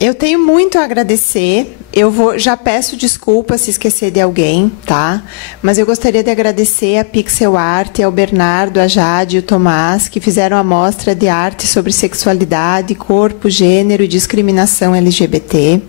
Eu tenho muito a agradecer. Já peço desculpa se esquecer de alguém, tá? Mas eu gostaria de agradecer a Pixel Art, ao Bernardo, a Jade e o Tomás, que fizeram a mostra de arte sobre sexualidade, corpo, gênero e discriminação LGBT.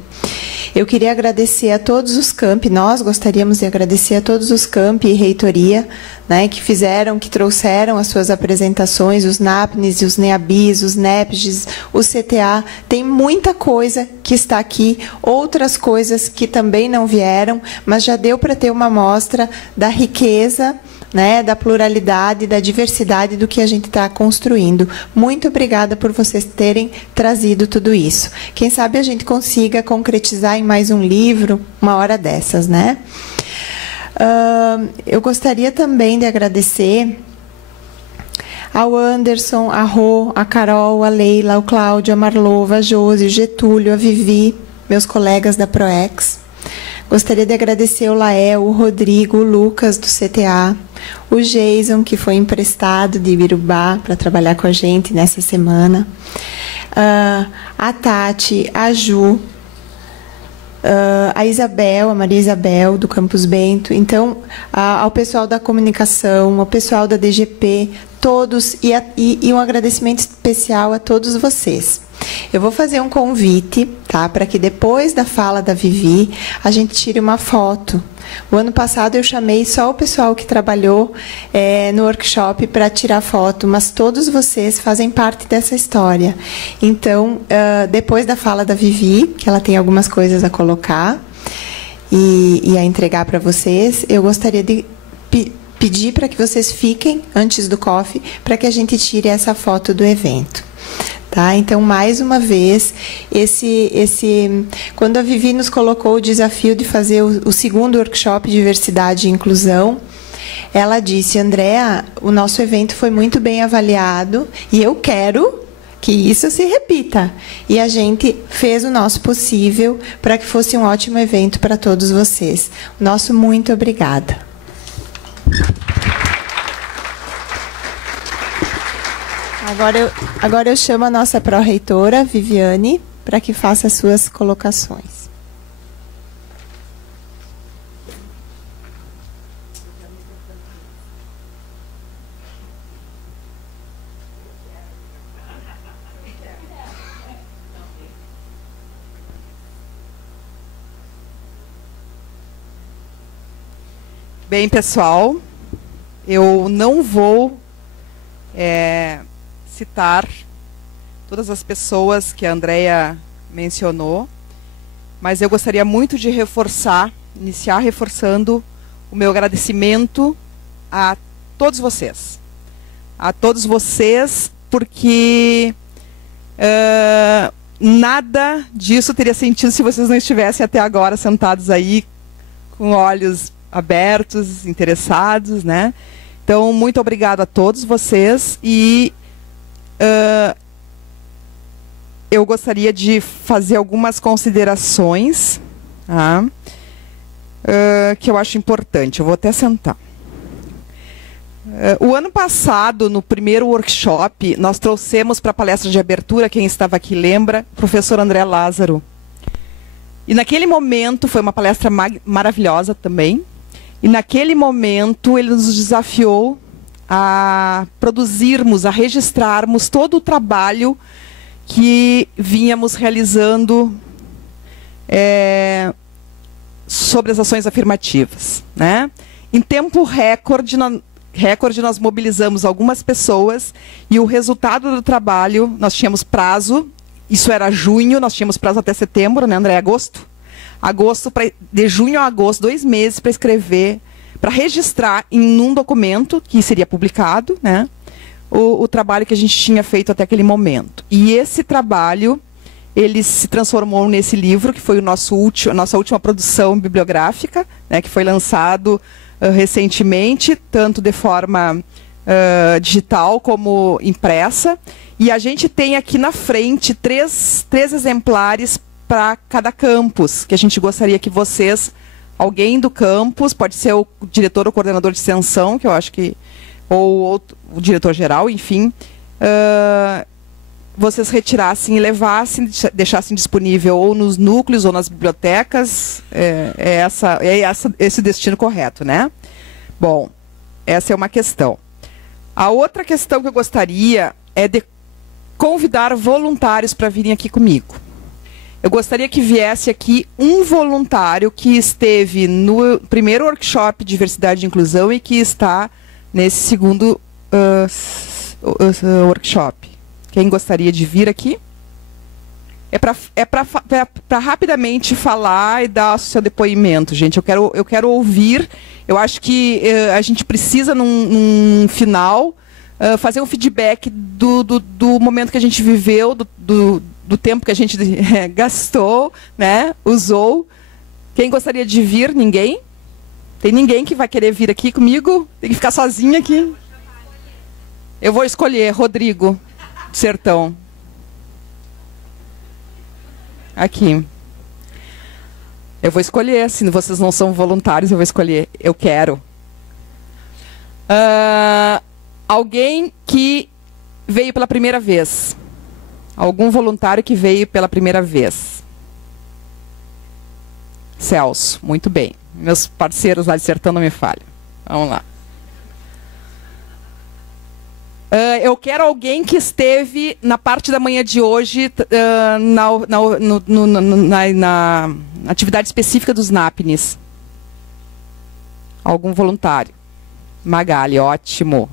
Eu queria agradecer a todos os campi, nós gostaríamos de agradecer a todos os campi e reitoria, né, que trouxeram as suas apresentações, os NAPNs, os NEABIs, os NEPGs, o CTA. Tem muita coisa que está aqui, outras coisas que também não vieram, mas já deu para ter uma amostra da riqueza, né, da pluralidade, da diversidade do que a gente está construindo. Muito obrigada por vocês terem trazido tudo isso. Quem sabe a gente consiga concretizar em mais um livro, uma hora dessas, né? Eu gostaria também de agradecer ao Anderson, a Rô, a Carol, a Leila, o Cláudio, a Marlova, a Josi, o Getúlio, a Vivi, meus colegas da ProEx. Gostaria de agradecer o Lael, o Rodrigo, o Lucas, do CTA, o Jason, que foi emprestado de Ibirubá para trabalhar com a gente nessa semana, a Tati, a Ju, a Isabel, a Maria Isabel, do Campus Bento. Então, ao pessoal da comunicação, ao pessoal da DGP, todos, e um agradecimento especial a todos vocês. Eu vou fazer um convite, tá, para que depois da fala da Vivi, a gente tire uma foto. O ano passado eu chamei só o pessoal que trabalhou no workshop para tirar foto, mas todos vocês fazem parte dessa história. Então, depois da fala da Vivi, que ela tem algumas coisas a colocar e a entregar para vocês, eu gostaria de pedir para que vocês fiquem antes do coffee, para que a gente tire essa foto do evento. Tá? Então, mais uma vez, quando a Vivi nos colocou o desafio de fazer o segundo workshop Diversidade e Inclusão, ela disse: Andréa, o nosso evento foi muito bem avaliado e eu quero que isso se repita. E a gente fez o nosso possível para que fosse um ótimo evento para todos vocês. Nosso muito obrigada. Agora eu chamo a nossa pró-reitora, Viviane, para que faça as suas colocações. Bem, pessoal, eu não vou citar todas as pessoas que a Andréa mencionou, mas eu gostaria muito de iniciar reforçando o meu agradecimento a todos vocês. A todos vocês, porque nada disso teria sentido se vocês não estivessem até agora sentados aí com olhos abertos, interessados, né? Então, muito obrigado a todos vocês e eu gostaria de fazer algumas considerações, tá? Que eu acho importante. Eu vou até sentar. O ano passado, no primeiro workshop, nós trouxemos para a palestra de abertura, quem estava aqui lembra, o professor André Lázaro. E naquele momento, foi uma palestra maravilhosa também, e naquele momento ele nos desafiou a produzirmos, a registrarmos todo o trabalho que vínhamos realizando sobre as ações afirmativas, né? Em tempo recorde, nós mobilizamos algumas pessoas e o resultado do trabalho, nós tínhamos prazo, isso era junho, nós tínhamos prazo até setembro, né, André? Agosto, de junho a agosto, 2 meses para escrever, para registrar em um documento que seria publicado, né, o trabalho que a gente tinha feito até aquele momento. E esse trabalho, ele se transformou nesse livro, que foi a nossa última produção bibliográfica, né, que foi lançado recentemente, tanto de forma digital como impressa. E a gente tem aqui na frente três exemplares para cada campus, que a gente gostaria que vocês, alguém do campus, pode ser o diretor ou coordenador de extensão, que eu acho que, ou o diretor-geral, enfim, vocês retirassem e levassem, deixassem disponível ou nos núcleos ou nas bibliotecas. Esse destino correto, né? Bom, essa é uma questão. A outra questão que eu gostaria é de convidar voluntários para virem aqui comigo. Eu gostaria que viesse aqui um voluntário que esteve no primeiro workshop de diversidade e inclusão e que está nesse segundo workshop. Quem gostaria de vir aqui? É para rapidamente falar e dar o seu depoimento, gente. Eu quero ouvir. Eu acho que a gente precisa, num final, fazer um feedback do momento que a gente viveu, do tempo que a gente gastou, né, usou. Quem gostaria de vir? Ninguém? Tem ninguém que vai querer vir aqui comigo? Tem que ficar sozinha aqui? Eu vou escolher Rodrigo Sertão. Aqui. Eu vou escolher. Se vocês não são voluntários, eu vou escolher. Eu quero. Alguém que veio pela primeira vez. Algum voluntário que veio pela primeira vez. Celso, muito bem. Meus parceiros lá de Sertão não me falham. Vamos lá. Eu quero alguém que esteve na parte da manhã de hoje na atividade específica dos NAPNIs. Algum voluntário. Magali, ótimo.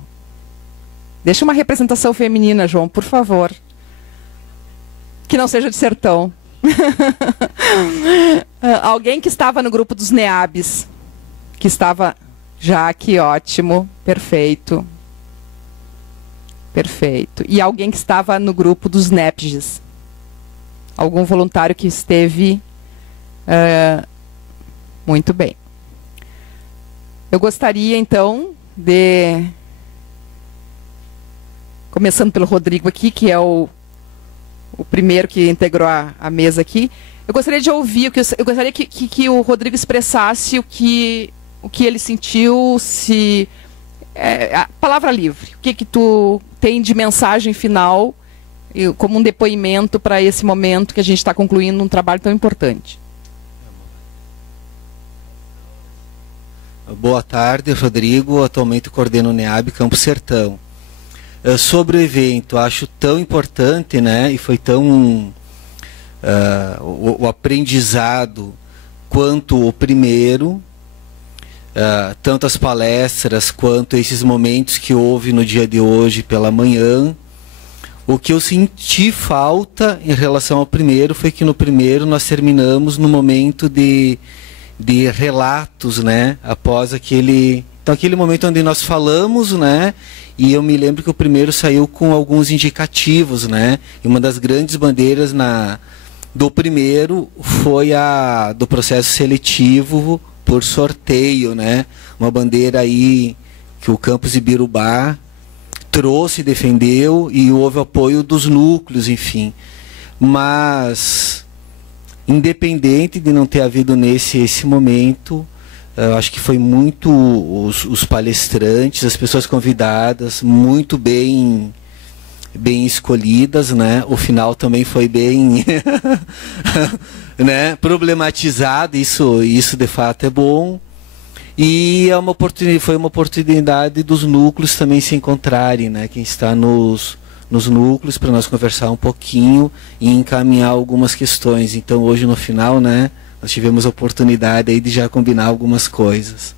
Deixa uma representação feminina, João, por favor. Que não seja de Sertão. Alguém que estava no grupo dos NEABs. Que estava já aqui, ótimo, perfeito. Perfeito. E alguém que estava no grupo dos NEPGs. Algum voluntário que esteve... muito bem. Eu gostaria, então, de... Começando pelo Rodrigo aqui, que é o primeiro que integrou a mesa aqui. Eu gostaria de ouvir, eu gostaria que o Rodrigo expressasse o que ele sentiu, se... a palavra livre. O que tu tem de mensagem final, como um depoimento para esse momento que a gente está concluindo um trabalho tão importante. Boa tarde, Rodrigo. Atualmente coordeno o NEAB Campo Sertão. Sobre o evento, acho tão importante, né, e foi tão o aprendizado quanto o primeiro, tanto as palestras quanto esses momentos que houve no dia de hoje pela manhã. O que eu senti falta em relação ao primeiro foi que no primeiro nós terminamos no momento de relatos, né, após aquele momento onde nós falamos, né, e eu me lembro que o primeiro saiu com alguns indicativos, né, e uma das grandes bandeiras do primeiro foi a do processo seletivo por sorteio, né, uma bandeira aí que o campus Ibirubá trouxe, defendeu, e houve apoio dos núcleos, enfim. Mas, independente de não ter havido esse momento, eu acho que foi muito os palestrantes, as pessoas convidadas, muito bem escolhidas, né? O final também foi bem né, problematizado, isso de fato é bom. E foi uma oportunidade dos núcleos também se encontrarem, né? Quem está nos núcleos, para nós conversar um pouquinho e encaminhar algumas questões. Então hoje no final, né, nós tivemos a oportunidade aí de já combinar algumas coisas.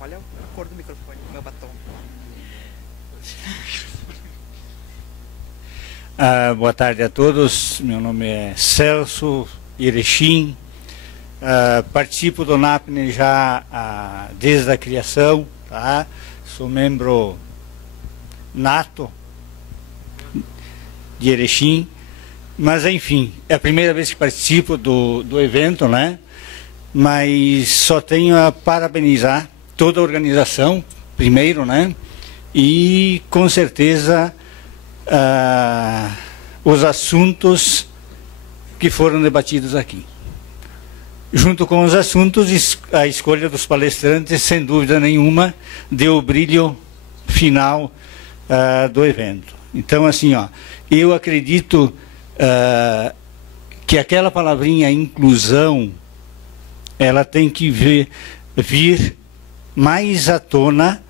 Olha a cor do microfone do meu batom. Boa tarde a todos, meu nome é Celso Erechim, participo do NAPNE já desde a criação, tá? Sou membro nato de Erechim, mas enfim, é a primeira vez que participo do evento, né? Mas só tenho a parabenizar toda a organização, primeiro, né? E com certeza os assuntos que foram debatidos aqui. junto com os assuntos, a escolha dos palestrantes, sem dúvida nenhuma, deu o brilho final do evento. Então, assim, ó, eu acredito que aquela palavrinha inclusão, ela tem que vir mais à tona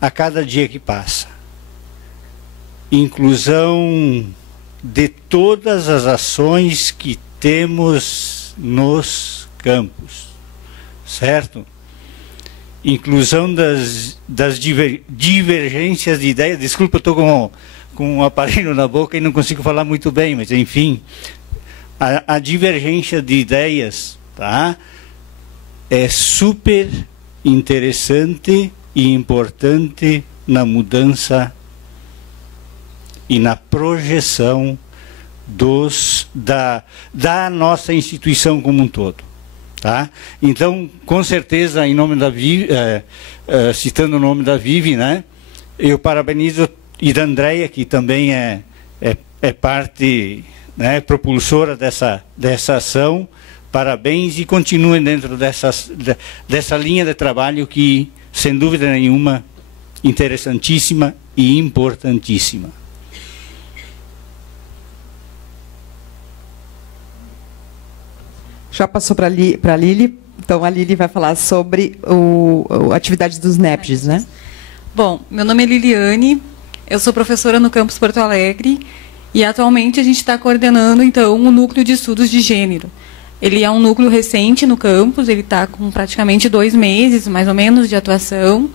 a cada dia que passa. Inclusão de todas as ações que temos nos campos, certo? Inclusão das divergências de ideias. Desculpa, eu estou com um aparelho na boca e não consigo falar muito bem, mas enfim, a divergência de ideias, tá? É super interessante e importante na mudança e na projeção da nossa instituição como um todo. Tá? Então, com certeza, em nome da Vivi, citando o nome da Vivi, né, eu parabenizo, e da Andréia, que também é parte, né, propulsora dessa ação. Parabéns e continuem dentro dessa linha de trabalho que, sem dúvida nenhuma, interessantíssima e importantíssima. Já passou para a Lili, então a Lili vai falar sobre a atividade dos NEPGs, né? Bom, meu nome é Liliane, eu sou professora no campus Porto Alegre e atualmente a gente está coordenando, então, o Núcleo de Estudos de Gênero. Ele é um núcleo recente no campus, ele está com praticamente 2 meses, mais ou menos, de atuação.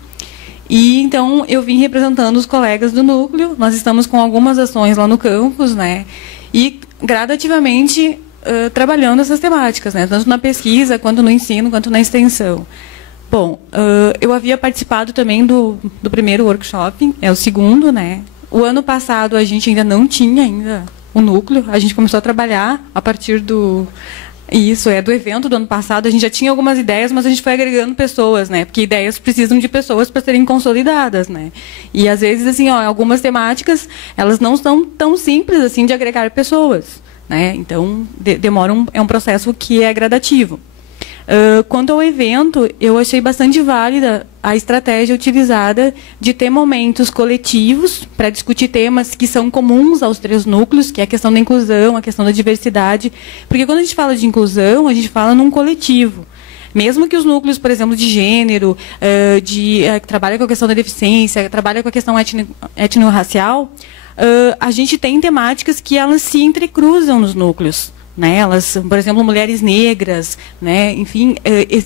E, então, eu vim representando os colegas do núcleo, nós estamos com algumas ações lá no campus, né? E, gradativamente, trabalhando essas temáticas, né? Tanto na pesquisa, quanto no ensino, quanto na extensão. Bom, eu havia participado também do primeiro workshop, é o segundo, né? O ano passado a gente ainda não tinha o núcleo, a gente começou a trabalhar a partir do evento do ano passado. A gente já tinha algumas ideias, mas a gente foi agregando pessoas, né? Porque ideias precisam de pessoas para serem consolidadas, né? E às vezes, assim, algumas temáticas, elas não são tão simples assim de agregar pessoas, né? Então, é um processo que é gradativo. Quanto ao evento, eu achei bastante válida a estratégia utilizada de ter momentos coletivos para discutir temas que são comuns aos 3 núcleos, que é a questão da inclusão, a questão da diversidade. Porque quando a gente fala de inclusão, a gente fala num coletivo. Mesmo que os núcleos, por exemplo, de gênero, que trabalham com a questão da deficiência, trabalham com a questão étnico-racial, a gente tem temáticas que elas se entrecruzam nos núcleos. Né? Elas, por exemplo, mulheres negras, né? Enfim,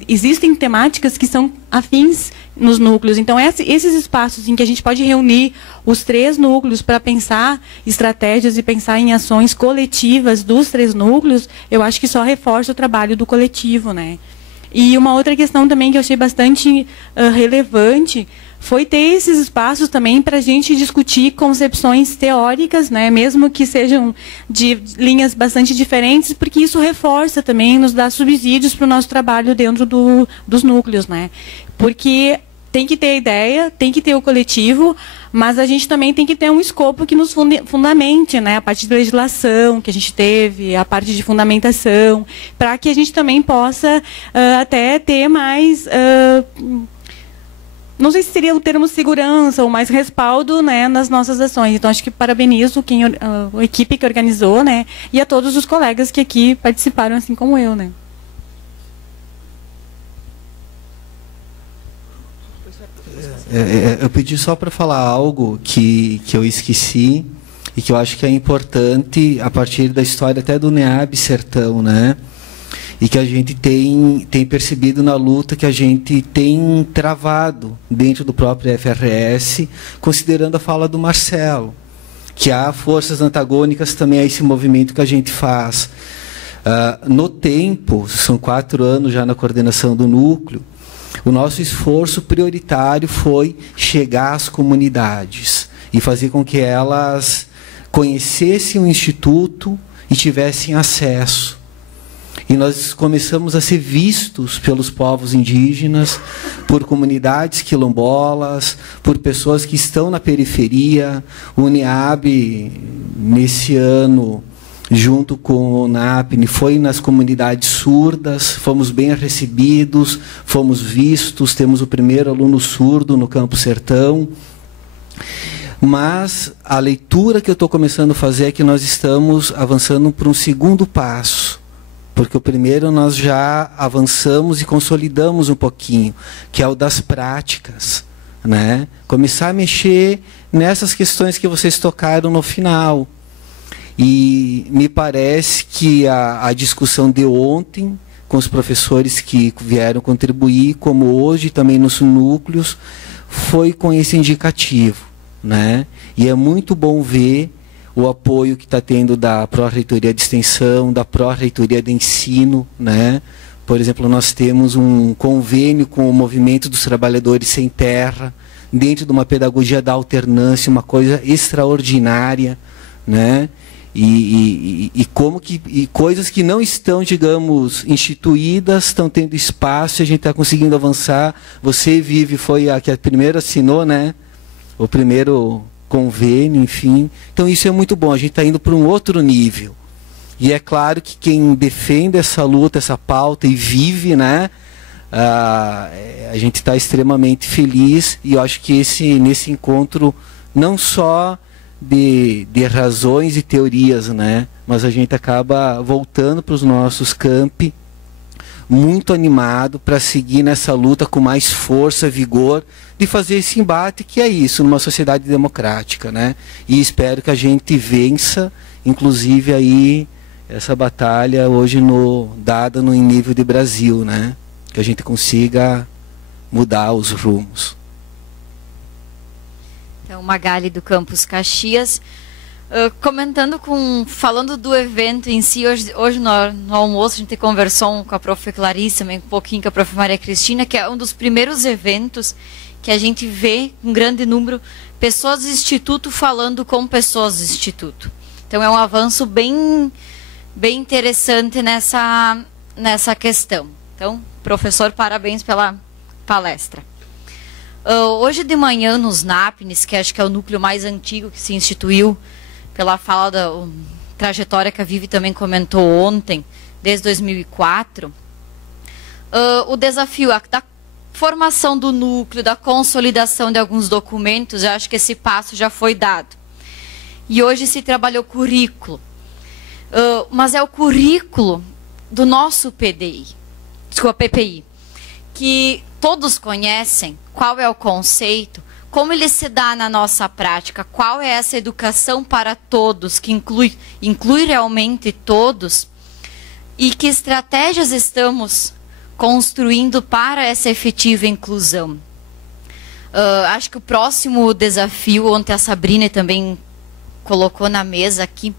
existem temáticas que são afins nos núcleos. Então, esses espaços em que a gente pode reunir os 3 núcleos para pensar estratégias e pensar em ações coletivas dos 3 núcleos, eu acho que só reforça o trabalho do coletivo, né? E uma outra questão também que eu achei bastante relevante foi ter esses espaços também para a gente discutir concepções teóricas, né, mesmo que sejam de linhas bastante diferentes, porque isso reforça também, nos dá subsídios para o nosso trabalho dentro dos núcleos, né? Porque tem que ter ideia, tem que ter o coletivo, mas a gente também tem que ter um escopo que nos fundamente, né? A parte de legislação que a gente teve, a parte de fundamentação, para que a gente também possa até ter mais... não sei se seria o termo segurança ou mais respaldo, né, nas nossas ações. Então, acho que parabenizo a equipe que organizou, né, e a todos os colegas que aqui participaram, assim como eu, né. Eu pedi só para falar algo que eu esqueci e que eu acho que é importante a partir da história até do NEAB Sertão, né? E que a gente tem percebido na luta que a gente tem travado dentro do próprio FRS, considerando a fala do Marcelo, que há forças antagônicas também a esse movimento que a gente faz. No tempo, são 4 anos já na coordenação do núcleo, o nosso esforço prioritário foi chegar às comunidades e fazer com que elas conhecessem o Instituto e tivessem acesso. E nós começamos a ser vistos pelos povos indígenas, por comunidades quilombolas, por pessoas que estão na periferia. O NEAB, nesse ano, junto com o NAPNE, foi nas comunidades surdas, fomos bem recebidos, fomos vistos, temos o primeiro aluno surdo no Campo Sertão. Mas a leitura que eu estou começando a fazer é que nós estamos avançando para um segundo passo, porque o primeiro nós já avançamos e consolidamos um pouquinho, que é o das práticas, né? Começar a mexer nessas questões que vocês tocaram no final. E me parece que a discussão de ontem, com os professores que vieram contribuir, como hoje também nos núcleos, foi com esse indicativo, né? E é muito bom ver o apoio que está tendo da Pró-Reitoria de Extensão, da Pró-Reitoria de Ensino, né? Por exemplo, nós temos um convênio com o Movimento dos Trabalhadores Sem Terra, dentro de uma pedagogia da alternância, uma coisa extraordinária, né? E coisas que não estão, digamos, instituídas, estão tendo espaço e a gente está conseguindo avançar. Você, Vivi, foi a que primeiro assinou, né? O primeiro convênio, enfim. Então isso é muito bom, a gente está indo para um outro nível. E é claro que quem defende essa luta, essa pauta e vive, né? A gente está extremamente feliz e eu acho que nesse encontro, não só de razões e teorias, né? Mas a gente acaba voltando para os nossos campi muito animado para seguir nessa luta com mais força, vigor, de fazer esse embate, que é isso, numa sociedade democrática, né? E espero que a gente vença, inclusive aí, essa batalha hoje dada no nível de Brasil, né? Que a gente consiga mudar os rumos. Então, Magali do Campus Caxias, falando do evento em si, hoje no almoço a gente conversou com a prof. Clarice, também um pouquinho com a prof. Maria Cristina, que é um dos primeiros eventos que a gente vê um grande número, pessoas do Instituto falando com pessoas do Instituto. Então é um avanço bem interessante nessa questão. Então, professor, parabéns pela palestra. Hoje de manhã nos NAPNES, que acho que é o núcleo mais antigo que se instituiu, pela fala da trajetória que a Vivi também comentou ontem, desde 2004, o desafio da formação do núcleo, da consolidação de alguns documentos, eu acho que esse passo já foi dado. E hoje se trabalhou currículo, mas é o currículo do nosso PPI, que todos conhecem, qual é o conceito, como ele se dá na nossa prática, qual é essa educação para todos, que inclui realmente todos, e que estratégias estamos construindo para essa efetiva inclusão. Acho que o próximo desafio, ontem a Sabrina também colocou na mesa aqui,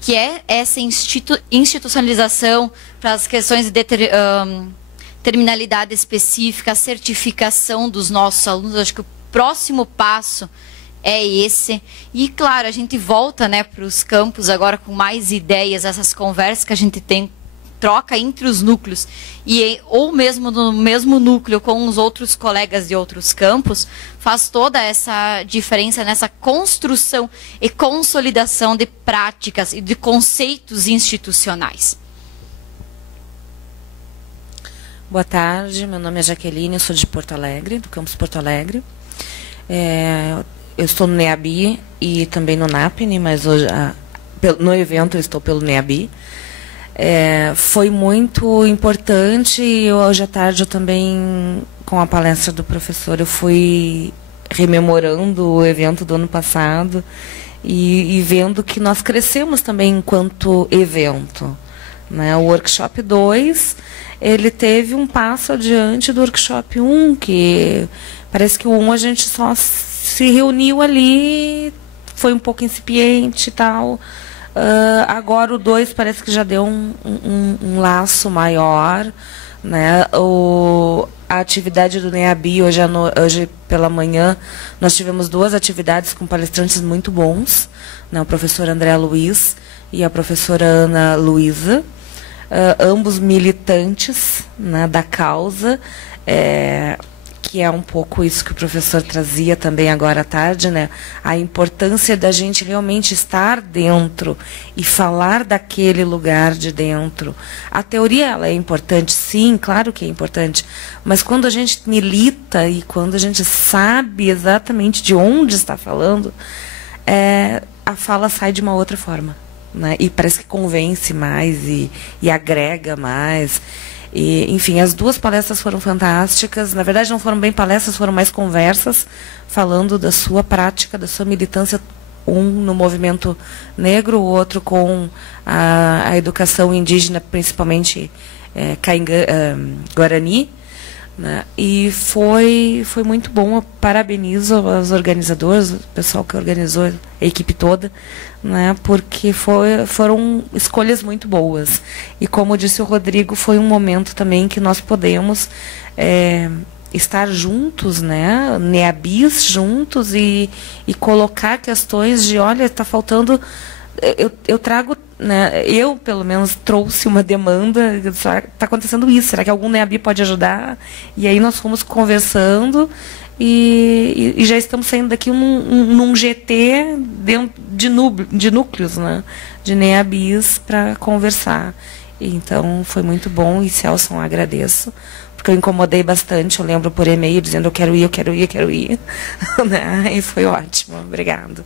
que é essa institucionalização para as questões de terminalidade específica, a certificação dos nossos alunos. Acho que o próximo passo é esse. E, claro, a gente volta, né, para os campos agora com mais ideias, essas conversas que a gente tem, troca entre os núcleos, ou mesmo no mesmo núcleo com os outros colegas de outros campos, faz toda essa diferença nessa construção e consolidação de práticas e de conceitos institucionais. Boa tarde, meu nome é Jaqueline, eu sou de Porto Alegre, do campus Porto Alegre. Eu estou no NEABI e também no NAPNE, mas hoje, no evento eu estou pelo NEABI. Foi muito importante e hoje à tarde eu também, com a palestra do professor, eu fui rememorando o evento do ano passado e vendo que nós crescemos também enquanto evento, né? O Workshop 2, ele teve um passo adiante do Workshop 1, que parece que o 1 a gente só se reuniu ali, foi um pouco incipiente e tal. Agora o 2 parece que já deu um laço maior, né? A atividade do NEABI, hoje pela manhã, nós tivemos 2 atividades com palestrantes muito bons, né? O professor André Luiz e a professora Ana Luísa, ambos militantes, né, da causa, que é um pouco isso que o professor trazia também agora à tarde, né? A importância da gente realmente estar dentro e falar daquele lugar de dentro. A teoria, ela é importante, sim, claro que é importante, mas quando a gente milita e quando a gente sabe exatamente de onde está falando, a fala sai de uma outra forma, né? E parece que convence mais e agrega mais. E, enfim, as duas palestras foram fantásticas. Na verdade, não foram bem palestras, foram mais conversas, falando da sua prática, da sua militância, um no movimento negro, o outro com a educação indígena, principalmente Guarani. Né? E foi muito bom. Eu parabenizo os organizadores, o pessoal que organizou, a equipe toda, né? Porque foram escolhas muito boas. E como disse o Rodrigo, foi um momento também que nós podemos estar juntos, né? NEABIs juntos e colocar questões de, olha, está faltando... Eu trago, né, eu pelo menos trouxe uma demanda, está acontecendo isso, será que algum NEABI pode ajudar? E aí nós fomos conversando e já estamos saindo daqui num GT de núcleos, né, de NEABIs para conversar. Então foi muito bom e, Celson, agradeço, porque eu incomodei bastante, eu lembro por e-mail dizendo eu quero ir, né, e foi ótimo, obrigado.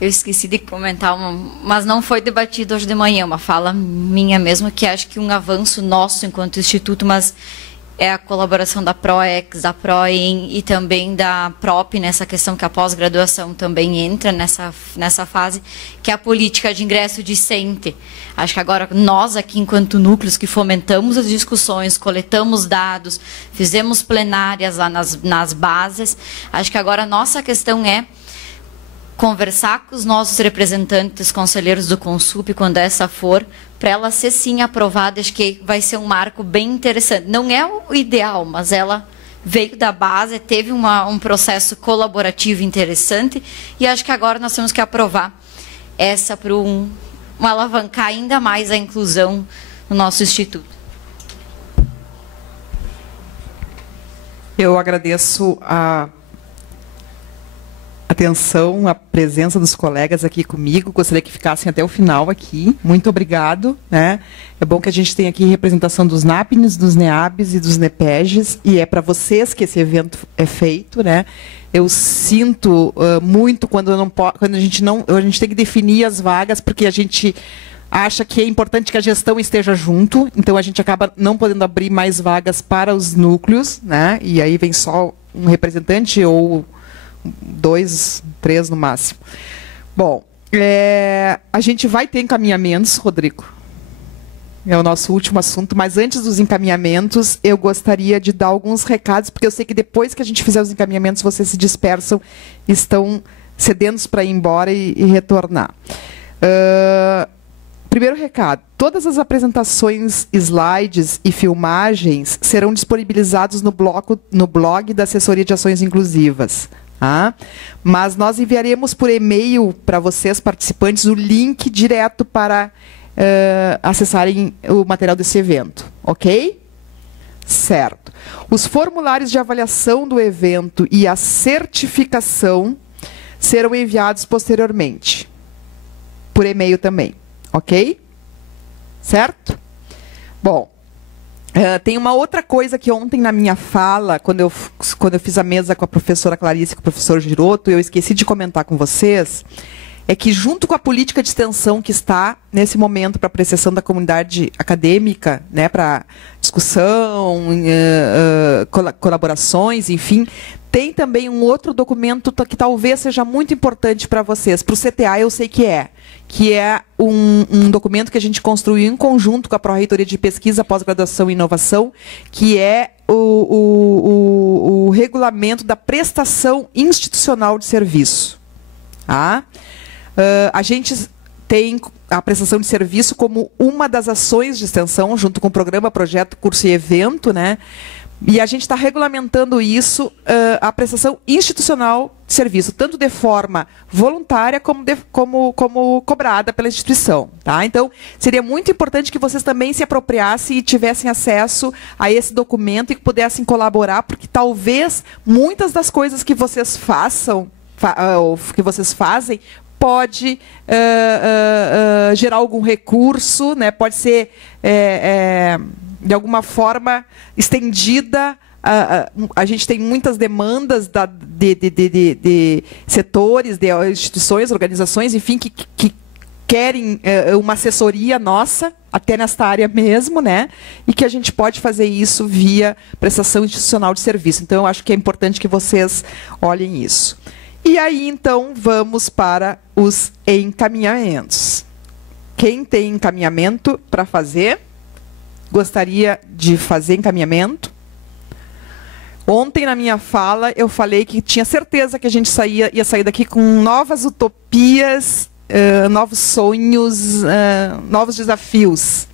Eu esqueci de comentar, mas não foi debatido hoje de manhã, uma fala minha mesmo, que acho que um avanço nosso enquanto instituto, mas é a colaboração da PROEX, da PROEM e também da PROP, nessa questão que a pós-graduação também entra nessa fase, que é a política de ingresso discente. Acho que agora nós aqui, enquanto núcleos, que fomentamos as discussões, coletamos dados, fizemos plenárias lá nas bases, acho que agora a nossa questão é conversar com os nossos representantes, conselheiros do Consup, quando essa for, para ela ser sim aprovada. Acho que vai ser um marco bem interessante. Não é o ideal, mas ela veio da base, teve um processo colaborativo interessante, e acho que agora nós temos que aprovar essa para alavancar ainda mais a inclusão no nosso instituto. Eu agradeço a atenção, a presença dos colegas aqui comigo. Gostaria que ficassem até o final aqui. Muito obrigado, né? É bom que a gente tenha aqui representação dos NAPNs, dos NEABs e dos NEPEGs, e é para vocês que esse evento é feito, né? Eu sinto muito quando a gente tem que definir as vagas, porque a gente acha que é importante que a gestão esteja junto, então a gente acaba não podendo abrir mais vagas para os núcleos, né? E aí vem só um representante ou 2, 3 no máximo. Bom, a gente vai ter encaminhamentos, Rodrigo. É o nosso último assunto, mas antes dos encaminhamentos, eu gostaria de dar alguns recados, porque eu sei que depois que a gente fizer os encaminhamentos, vocês se dispersam, estão sedentos para ir embora e retornar. Primeiro recado: todas as apresentações, slides e filmagens serão disponibilizados no blog da Assessoria de Ações Inclusivas. Mas nós enviaremos por e-mail para vocês, participantes, o link direto para acessarem o material desse evento. Ok? Certo. Os formulários de avaliação do evento e a certificação serão enviados posteriormente. Por e-mail também. Ok? Certo? Bom. Tem uma outra coisa que ontem na minha fala, quando eu fiz a mesa com a professora Clarice e com o professor Giroto, eu esqueci de comentar com vocês, é que junto com a política de extensão que está nesse momento para apreciação da comunidade acadêmica, né, para discussão, colaborações, enfim, tem também um outro documento que talvez seja muito importante para vocês. Para o CTA eu sei que é um documento que a gente construiu em conjunto com a Pró-Reitoria de Pesquisa, Pós-Graduação e Inovação, que é o regulamento da prestação institucional de serviço. A gente tem a prestação de serviço como uma das ações de extensão, junto com o programa, projeto, curso e evento, né, E a gente está regulamentando isso, a prestação institucional de serviço, tanto de forma voluntária como cobrada pela instituição. Tá? Então, seria muito importante que vocês também se apropriassem e tivessem acesso a esse documento e que pudessem colaborar, porque talvez muitas das coisas que vocês fazem pode gerar algum recurso, né? Pode ser de alguma forma estendida. A gente tem muitas demandas de setores, de instituições, organizações, enfim, que querem uma assessoria nossa, até nesta área mesmo, né? E que a gente pode fazer isso via prestação institucional de serviço. Então, eu acho que é importante que vocês olhem isso. E aí, então, vamos para os encaminhamentos. Quem tem encaminhamento para fazer? Gostaria de fazer encaminhamento? Ontem, na minha fala, eu falei que tinha certeza que a gente ia sair daqui com novas utopias, novos sonhos, novos desafios.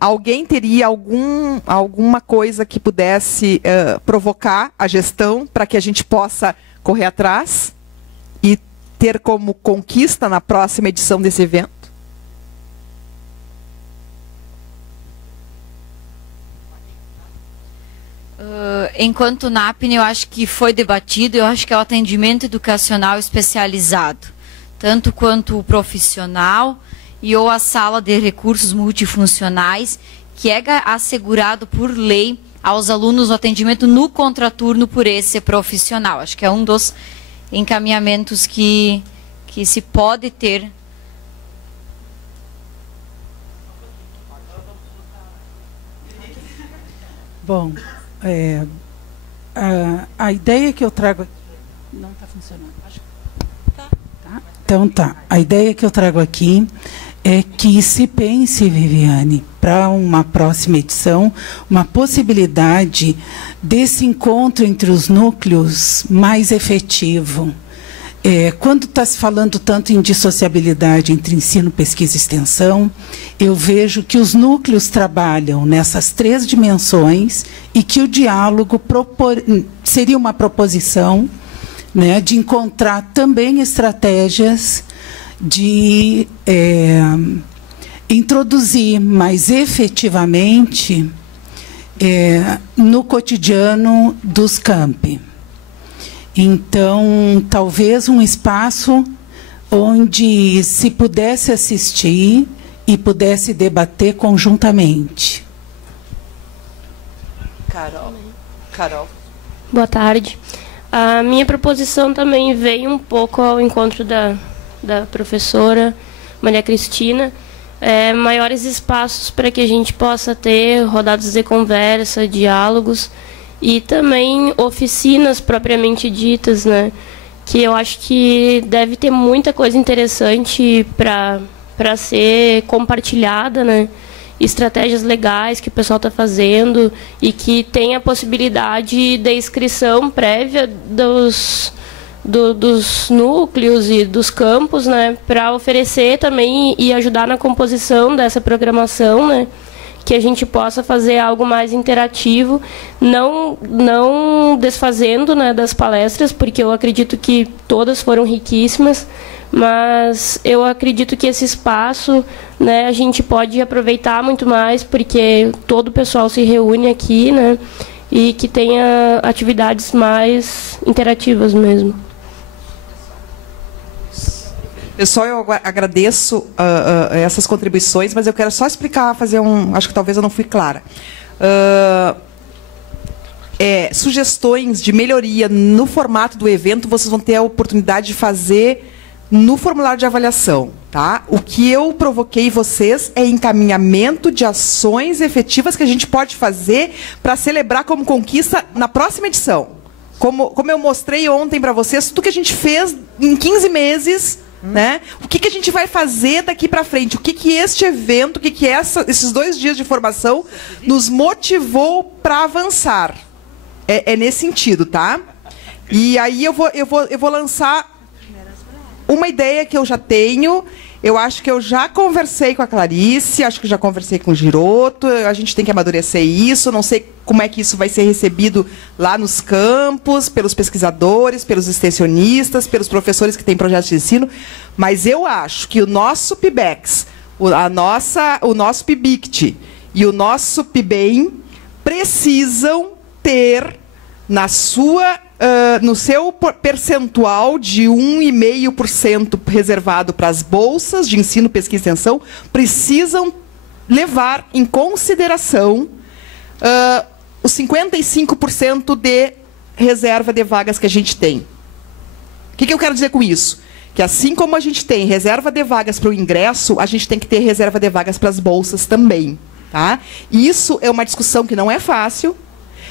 Alguém teria alguma coisa que pudesse provocar a gestão para que a gente possa correr atrás e ter como conquista na próxima edição desse evento? Enquanto NAPNE, eu acho que foi debatido, eu acho que é o atendimento educacional especializado, tanto quanto o profissional e ou a sala de recursos multifuncionais, que é assegurado por lei aos alunos o atendimento no contraturno por esse profissional. Acho que é um dos encaminhamentos que se pode ter. Bom, a ideia que eu trago... Não está funcionando. Acho que tá. Então tá. A ideia que eu trago aqui é que se pense, Viviane, para uma próxima edição, uma possibilidade desse encontro entre os núcleos mais efetivo. Quando está se falando tanto em dissociabilidade entre ensino, pesquisa e extensão, eu vejo que os núcleos trabalham nessas 3 dimensões e que o diálogo seria uma proposição, né, de encontrar também estratégias de introduzir mais efetivamente no cotidiano dos campi. Então, talvez um espaço onde se pudesse assistir e pudesse debater conjuntamente. Carol. Boa tarde. A minha proposição também veio um pouco ao encontro da professora Maria Cristina, maiores espaços para que a gente possa ter rodadas de conversa, diálogos e também oficinas propriamente ditas, né? Que eu acho que deve ter muita coisa interessante para ser compartilhada, né? Estratégias legais que o pessoal está fazendo e que tem a possibilidade de inscrição prévia dos núcleos e dos campos, né, para oferecer também e ajudar na composição dessa programação, né, que a gente possa fazer algo mais interativo, não desfazendo, né, das palestras, porque eu acredito que todas foram riquíssimas, mas eu acredito que esse espaço, né, a gente pode aproveitar muito mais, porque todo o pessoal se reúne aqui, né, e que tenha atividades mais interativas mesmo. Pessoal, eu agradeço essas contribuições, mas eu quero só explicar, acho que talvez eu não fui clara. Sugestões de melhoria no formato do evento, vocês vão ter a oportunidade de fazer no formulário de avaliação. Tá? O que eu provoquei vocês é encaminhamento de ações efetivas que a gente pode fazer para celebrar como conquista na próxima edição. Como eu mostrei ontem para vocês, tudo que a gente fez em 15 meses... Né? O que a gente vai fazer daqui para frente? O que este evento, esses 2 dias de formação nos motivou para avançar? É nesse sentido, tá? E aí eu vou lançar uma ideia que eu já tenho Eu acho que eu já conversei com a Clarice, acho que já conversei com o Giroto, a gente tem que amadurecer isso, não sei como é que isso vai ser recebido lá nos campos, pelos pesquisadores, pelos extensionistas, pelos professores que têm projetos de ensino, mas eu acho que o nosso PIBEX, o nosso PIBICT e o nosso PIBEM precisam ter no seu percentual de 1,5% reservado para as bolsas de ensino, pesquisa e extensão, precisam levar em consideração os 55% de reserva de vagas que a gente tem. O que eu quero dizer com isso? Que assim como a gente tem reserva de vagas para o ingresso, a gente tem que ter reserva de vagas para as bolsas também. Tá? E isso é uma discussão que não é fácil.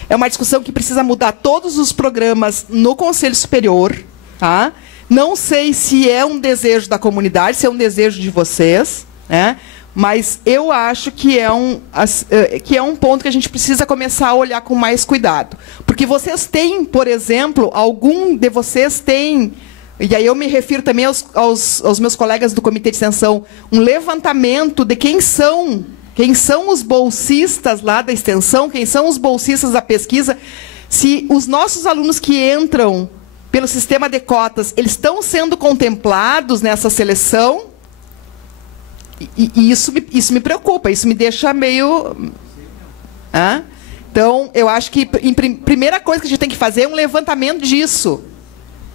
É uma discussão que precisa mudar todos os programas no Conselho Superior. Tá? Não sei se é um desejo da comunidade, se é um desejo de vocês, né? Mas eu acho que é um ponto que a gente precisa começar a olhar com mais cuidado. Porque vocês têm, por exemplo, algum de vocês tem, e aí eu me refiro também aos meus colegas do Comitê de Extensão, um levantamento de quem são os bolsistas lá da extensão, quem são os bolsistas da pesquisa, se os nossos alunos que entram pelo sistema de cotas, eles estão sendo contemplados nessa seleção, e isso me preocupa, isso me deixa meio... Então, eu acho que a primeira coisa que a gente tem que fazer é um levantamento disso.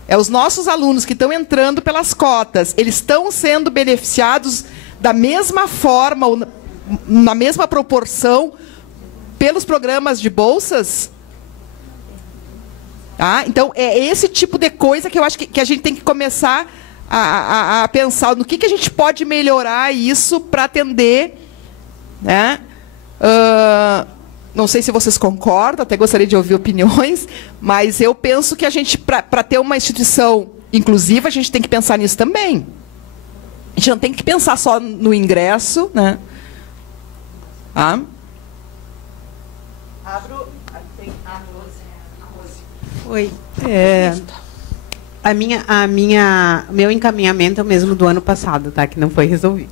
É os nossos alunos que estão entrando pelas cotas, eles estão sendo beneficiados da mesma forma, na mesma proporção, pelos programas de bolsas? Então, é esse tipo de coisa que eu acho que a gente tem que começar a pensar no que a gente pode melhorar isso para atender, né? Não sei se vocês concordam, até gostaria de ouvir opiniões, mas eu penso que a gente, para ter uma instituição inclusiva, a gente tem que pensar nisso também. A gente não tem que pensar só no ingresso, né? Oi. Meu encaminhamento é o mesmo do ano passado, tá? Que não foi resolvido.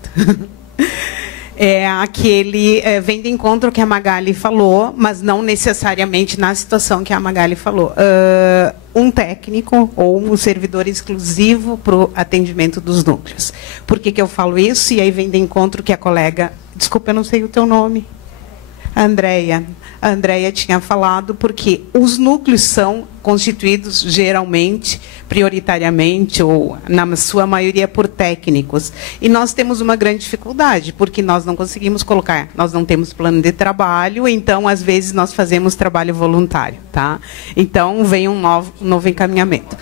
Vem de encontro ao que a Magali falou, mas não necessariamente na situação que a Magali falou. Um técnico ou um servidor exclusivo para o atendimento dos núcleos. Por que eu falo isso? E aí vem de encontro que a colega... Desculpa, eu não sei o teu nome. A Andréia tinha falado, porque os núcleos são constituídos geralmente, prioritariamente, ou na sua maioria por técnicos. E nós temos uma grande dificuldade, porque nós não conseguimos colocar, nós não temos plano de trabalho, então, às vezes, nós fazemos trabalho voluntário. Tá? Então, vem um novo encaminhamento.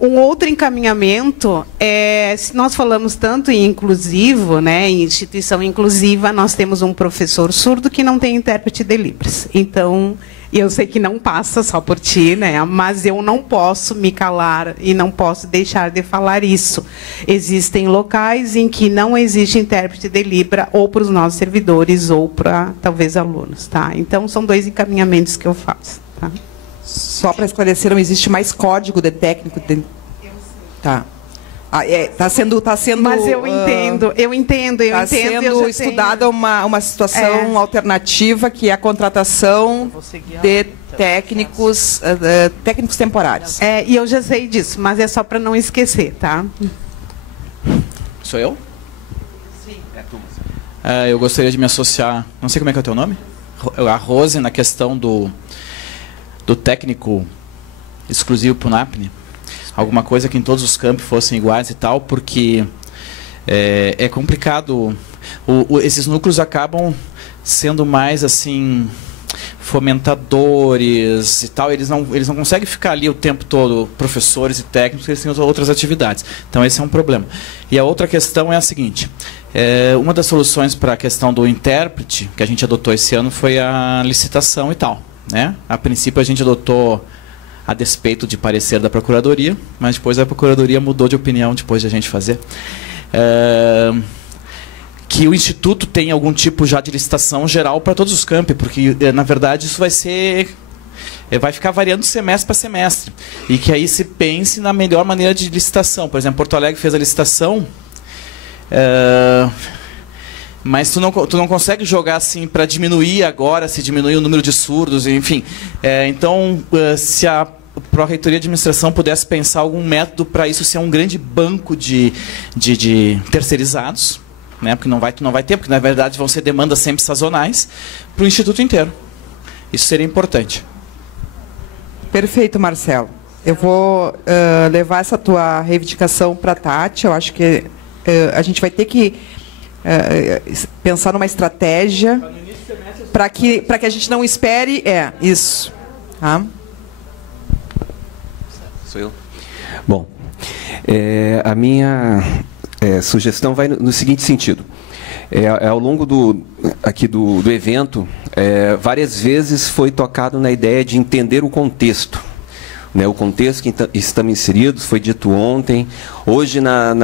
Um outro encaminhamento é, se nós falamos tanto em inclusivo, né, em instituição inclusiva, nós temos um professor surdo que não tem intérprete de Libras. Então, eu sei que não passa só por ti, né, mas eu não posso me calar e não posso deixar de falar isso. Existem locais em que não existe intérprete de Libra, ou para os nossos servidores, ou para, talvez, alunos. Tá? Então, são dois encaminhamentos que eu faço. Tá? Só para esclarecer, não existe mais código de técnico. Tá. Está sendo. Mas eu entendo. Está sendo estudada uma situação alternativa, que é a contratação de técnicos temporários. E eu já sei disso, mas é só para não esquecer, tá? Sou eu? Sim. Eu gostaria de me associar. Não sei como é que é o teu nome? A Rose, na questão do técnico exclusivo para o NAPNE, alguma coisa que em todos os campos fossem iguais e tal, porque é complicado. Esses núcleos acabam sendo mais assim fomentadores e tal, eles não conseguem ficar ali o tempo todo, professores e técnicos, eles têm outras atividades. Então esse é um problema. E a outra questão é a seguinte, uma das soluções para a questão do intérprete, que a gente adotou esse ano, foi a licitação e tal. Né? A princípio a gente adotou a despeito de parecer da Procuradoria, mas depois a Procuradoria mudou de opinião depois de a gente fazer. Que o Instituto tem algum tipo já de licitação geral para todos os campi, porque na verdade isso vai ficar variando de semestre para semestre. E que aí se pense na melhor maneira de licitação. Por exemplo, Porto Alegre fez a licitação Mas tu não consegue jogar assim para diminuir agora, se diminuir o número de surdos, enfim. Então, se a Pró-Reitoria de Administração pudesse pensar algum método para isso ser um grande banco de terceirizados, né? Porque tu não vai ter, porque na verdade vão ser demandas sempre sazonais, para o Instituto inteiro. Isso seria importante. Perfeito, Marcelo. Eu vou levar essa tua reivindicação para a Tati. Eu acho que a gente vai ter que pensar numa estratégia para que a gente não espere. Isso. Tá? Sou eu? Bom, a minha sugestão vai no seguinte sentido. Ao longo do evento, várias vezes foi tocado na ideia de entender o contexto. Né, o contexto que estamos inseridos, foi dito ontem. Hoje, lá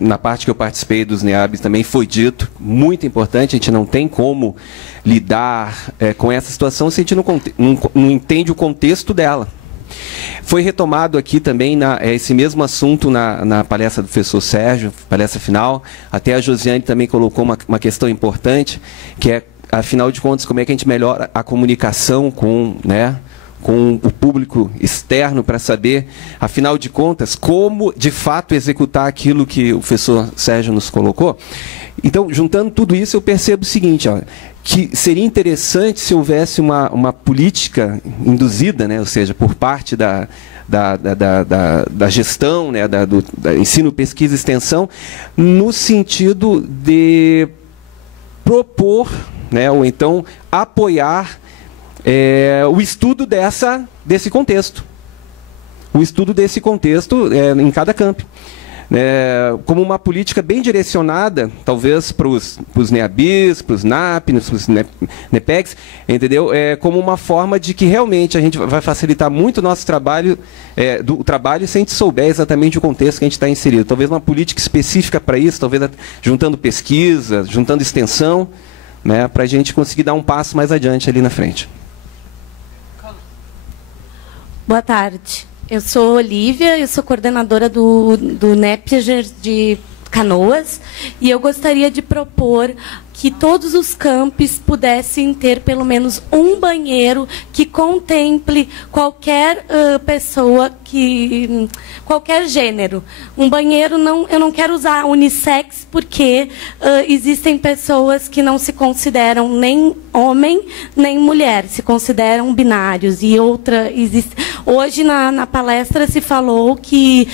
na parte que eu participei dos NEABs também foi dito, muito importante, a gente não tem como lidar com essa situação se a gente não entende o contexto dela. Foi retomado aqui também esse mesmo assunto na palestra do professor Sérgio, palestra final. Até a Josiane também colocou uma questão importante, que é, afinal de contas, como é que a gente melhora a comunicação com o público externo para saber, afinal de contas, como de fato executar aquilo que o professor Sérgio nos colocou. Então, juntando tudo isso, eu percebo o seguinte, que seria interessante se houvesse uma política induzida, né, ou seja, por parte da gestão, né, do ensino, pesquisa e extensão, no sentido de propor, né, ou então apoiar o estudo desse contexto. O estudo desse contexto em cada campo. Como uma política bem direcionada, talvez para os NEABs, para os NAPs, para os NEPEGs, entendeu? Como uma forma de que realmente a gente vai facilitar muito o nosso trabalho, do trabalho, se a gente souber exatamente o contexto que a gente está inserido. Talvez uma política específica para isso, talvez juntando pesquisa, juntando extensão, né, para a gente conseguir dar um passo mais adiante ali na frente. Boa tarde. Eu sou Olívia, eu sou coordenadora do NEPGER de Canoas, e eu gostaria de propor que todos os campos pudessem ter pelo menos um banheiro que contemple qualquer pessoa, qualquer gênero. Um banheiro, eu não quero usar unissex, porque existem pessoas que não se consideram nem homem nem mulher, se consideram binários. E hoje na palestra se falou que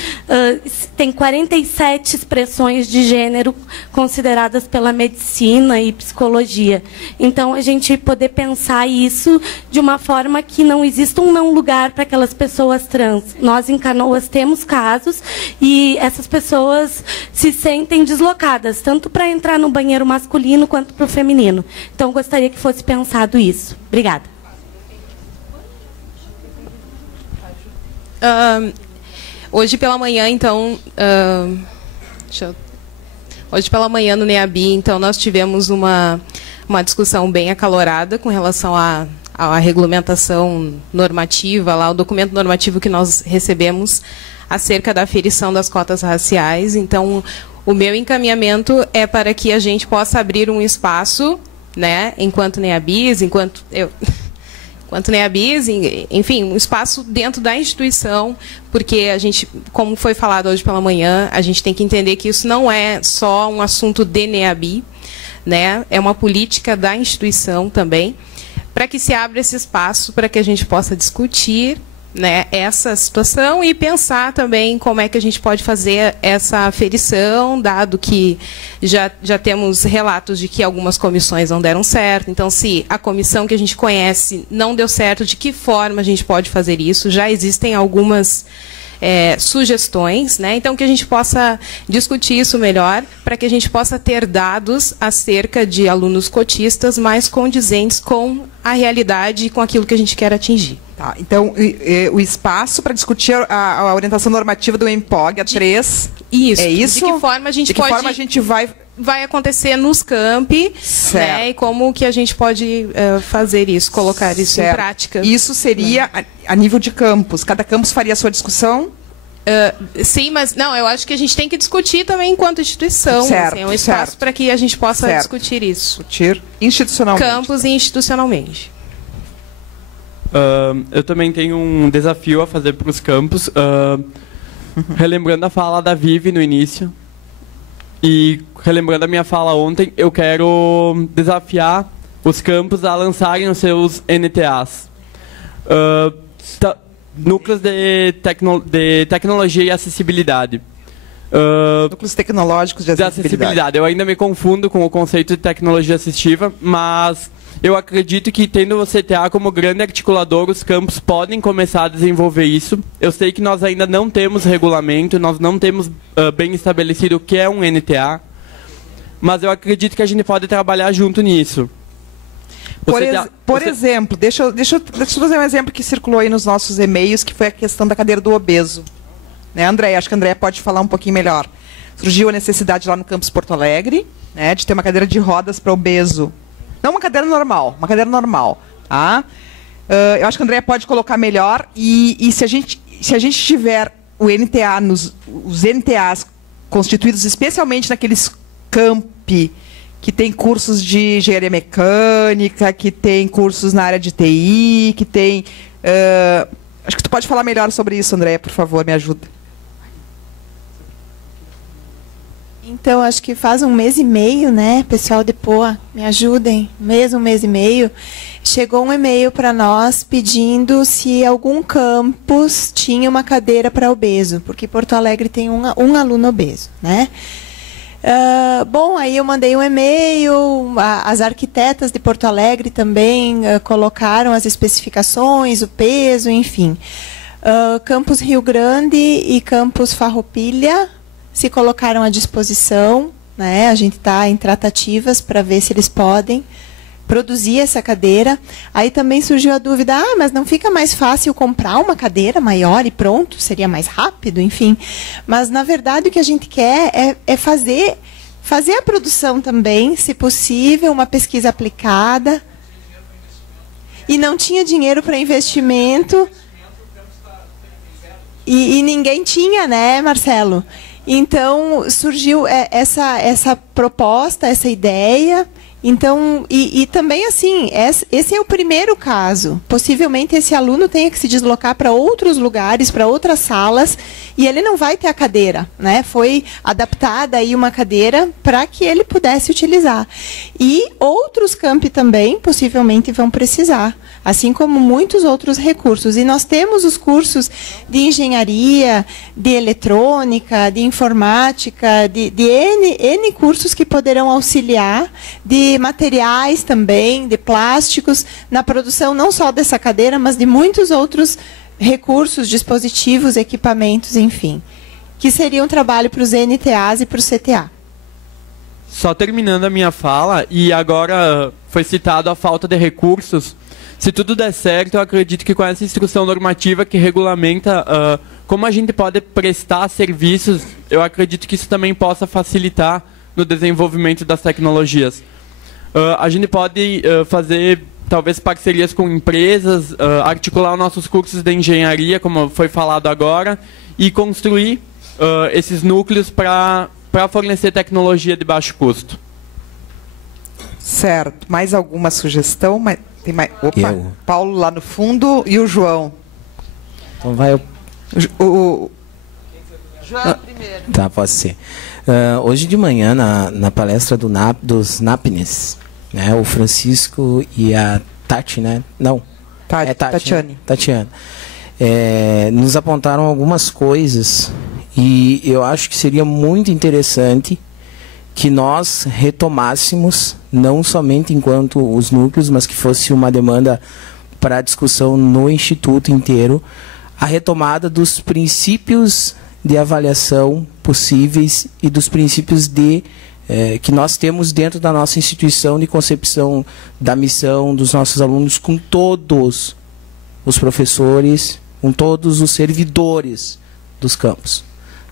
tem 47 expressões de gênero consideradas pela medicina e psicologia. Então, a gente poder pensar isso de uma forma que não exista um não lugar para aquelas pessoas trans. Nós, em Canoas, temos casos e essas pessoas se sentem deslocadas, tanto para entrar no banheiro masculino quanto para o feminino. Então, gostaria que fosse pensado isso. Obrigada. Hoje pela manhã, então... Hoje pela manhã no NEAB, então, nós tivemos uma discussão bem acalorada com relação à regulamentação normativa, lá, o documento normativo que nós recebemos acerca da aferição das cotas raciais. Então, o meu encaminhamento é para que a gente possa abrir um espaço, né, enquanto NEABs, enquanto NEABs, enfim, um espaço dentro da instituição, porque a gente, como foi falado hoje pela manhã, a gente tem que entender que isso não é só um assunto de NEAB, né? É uma política da instituição também, para que se abra esse espaço para que a gente possa discutir, né, essa situação e pensar também como é que a gente pode fazer essa aferição, dado que já temos relatos de que algumas comissões não deram certo. Então, se a comissão que a gente conhece não deu certo, de que forma a gente pode fazer isso? Já existem algumas sugestões, né? Então, que a gente possa discutir isso melhor, para que a gente possa ter dados acerca de alunos cotistas mais condizentes com a realidade e com aquilo que a gente quer atingir. Tá, então, o espaço para discutir a orientação normativa do EMPOG, a 3, isso. É isso? De que forma a gente pode... De que forma a gente vai acontecer nos campi, né, e como que a gente pode fazer isso, colocar isso em prática. Isso seria a nível de campus. Cada campus faria a sua discussão? Sim, mas não, eu acho que a gente tem que discutir também enquanto instituição. Certo, assim, é um espaço para que a gente possa discutir isso. Discutir institucionalmente. Campus e institucionalmente. Eu também tenho um desafio a fazer para os campos. Relembrando a fala da Vivi no início e relembrando a minha fala ontem, eu quero desafiar os campos a lançarem os seus NTAs. Núcleos de tecnologia e acessibilidade. Núcleos tecnológicos de acessibilidade. Eu ainda me confundo com o conceito de tecnologia assistiva, mas eu acredito que, tendo o CTA como grande articulador, os campos podem começar a desenvolver isso. Eu sei que nós ainda não temos regulamento, nós não temos bem estabelecido o que é um NTA, mas eu acredito que a gente pode trabalhar junto nisso. Por exemplo, deixa eu trazer um exemplo que circulou aí nos nossos e-mails, que foi a questão da cadeira do obeso. Né, André? Acho que a André pode falar um pouquinho melhor. Surgiu a necessidade lá no campus Porto Alegre, né, de ter uma cadeira de rodas para obeso. Não uma cadeira normal, uma cadeira normal. Tá? Eu acho que a André pode colocar melhor. E se a gente tiver o NTA, os NTAs constituídos especialmente naqueles campi que tem cursos de engenharia mecânica, que tem cursos na área de TI, que tem... acho que tu pode falar melhor sobre isso, André, por favor, me ajuda. Então, acho que faz 1 mês e meio, né, pessoal de Poa, me ajudem, um mês e meio, chegou um e-mail para nós pedindo se algum campus tinha uma cadeira para obeso, porque Porto Alegre tem um aluno obeso, né? Bom, aí eu mandei um e-mail, as arquitetas de Porto Alegre também colocaram as especificações, o peso, enfim. Campus Rio Grande e Campus Farroupilha se colocaram à disposição, né? A gente está em tratativas para ver se eles podem produzir essa cadeira. Aí também surgiu a dúvida, mas não fica mais fácil comprar uma cadeira maior e pronto? Seria mais rápido, enfim. Mas, na verdade, o que a gente quer é fazer a produção também, se possível, uma pesquisa aplicada. E não tinha dinheiro para investimento. E ninguém tinha, né, Marcelo? Então, surgiu essa proposta, essa ideia. Então, e também assim, esse é o primeiro caso. Possivelmente esse aluno tenha que se deslocar para outros lugares, para outras salas, e ele não vai ter a cadeira, né? Foi adaptada aí uma cadeira para que ele pudesse utilizar. E outros campi também, possivelmente, vão precisar, assim como muitos outros recursos. E nós temos os cursos de engenharia, de eletrônica, de informática, de N cursos que poderão auxiliar, de materiais também, de plásticos, na produção não só dessa cadeira, mas de muitos outros recursos, dispositivos, equipamentos, enfim. Que seria um trabalho para os NTAs e para o CTA. Só terminando a minha fala, e agora foi citado a falta de recursos. Se tudo der certo, eu acredito que com essa instrução normativa que regulamenta como a gente pode prestar serviços, eu acredito que isso também possa facilitar no desenvolvimento das tecnologias. A gente pode fazer, talvez, parcerias com empresas, articular os nossos cursos de engenharia, como foi falado agora, e construir esses núcleos para fornecer tecnologia de baixo custo. Certo. Mais alguma sugestão? Tem mais... Opa, Paulo lá no fundo e o João. Então vai o João primeiro. Tá, pode ser. Hoje de manhã, na palestra dos NAPNES, né, o Francisco e a Tati, né? Não. Tatiane. Tatiana. Nos apontaram algumas coisas e eu acho que seria muito interessante que nós retomássemos, não somente enquanto os núcleos, mas que fosse uma demanda para discussão no Instituto inteiro, a retomada dos princípios de avaliação possíveis e dos princípios que nós temos dentro da nossa instituição de concepção da missão dos nossos alunos com todos os professores, com todos os servidores dos campos.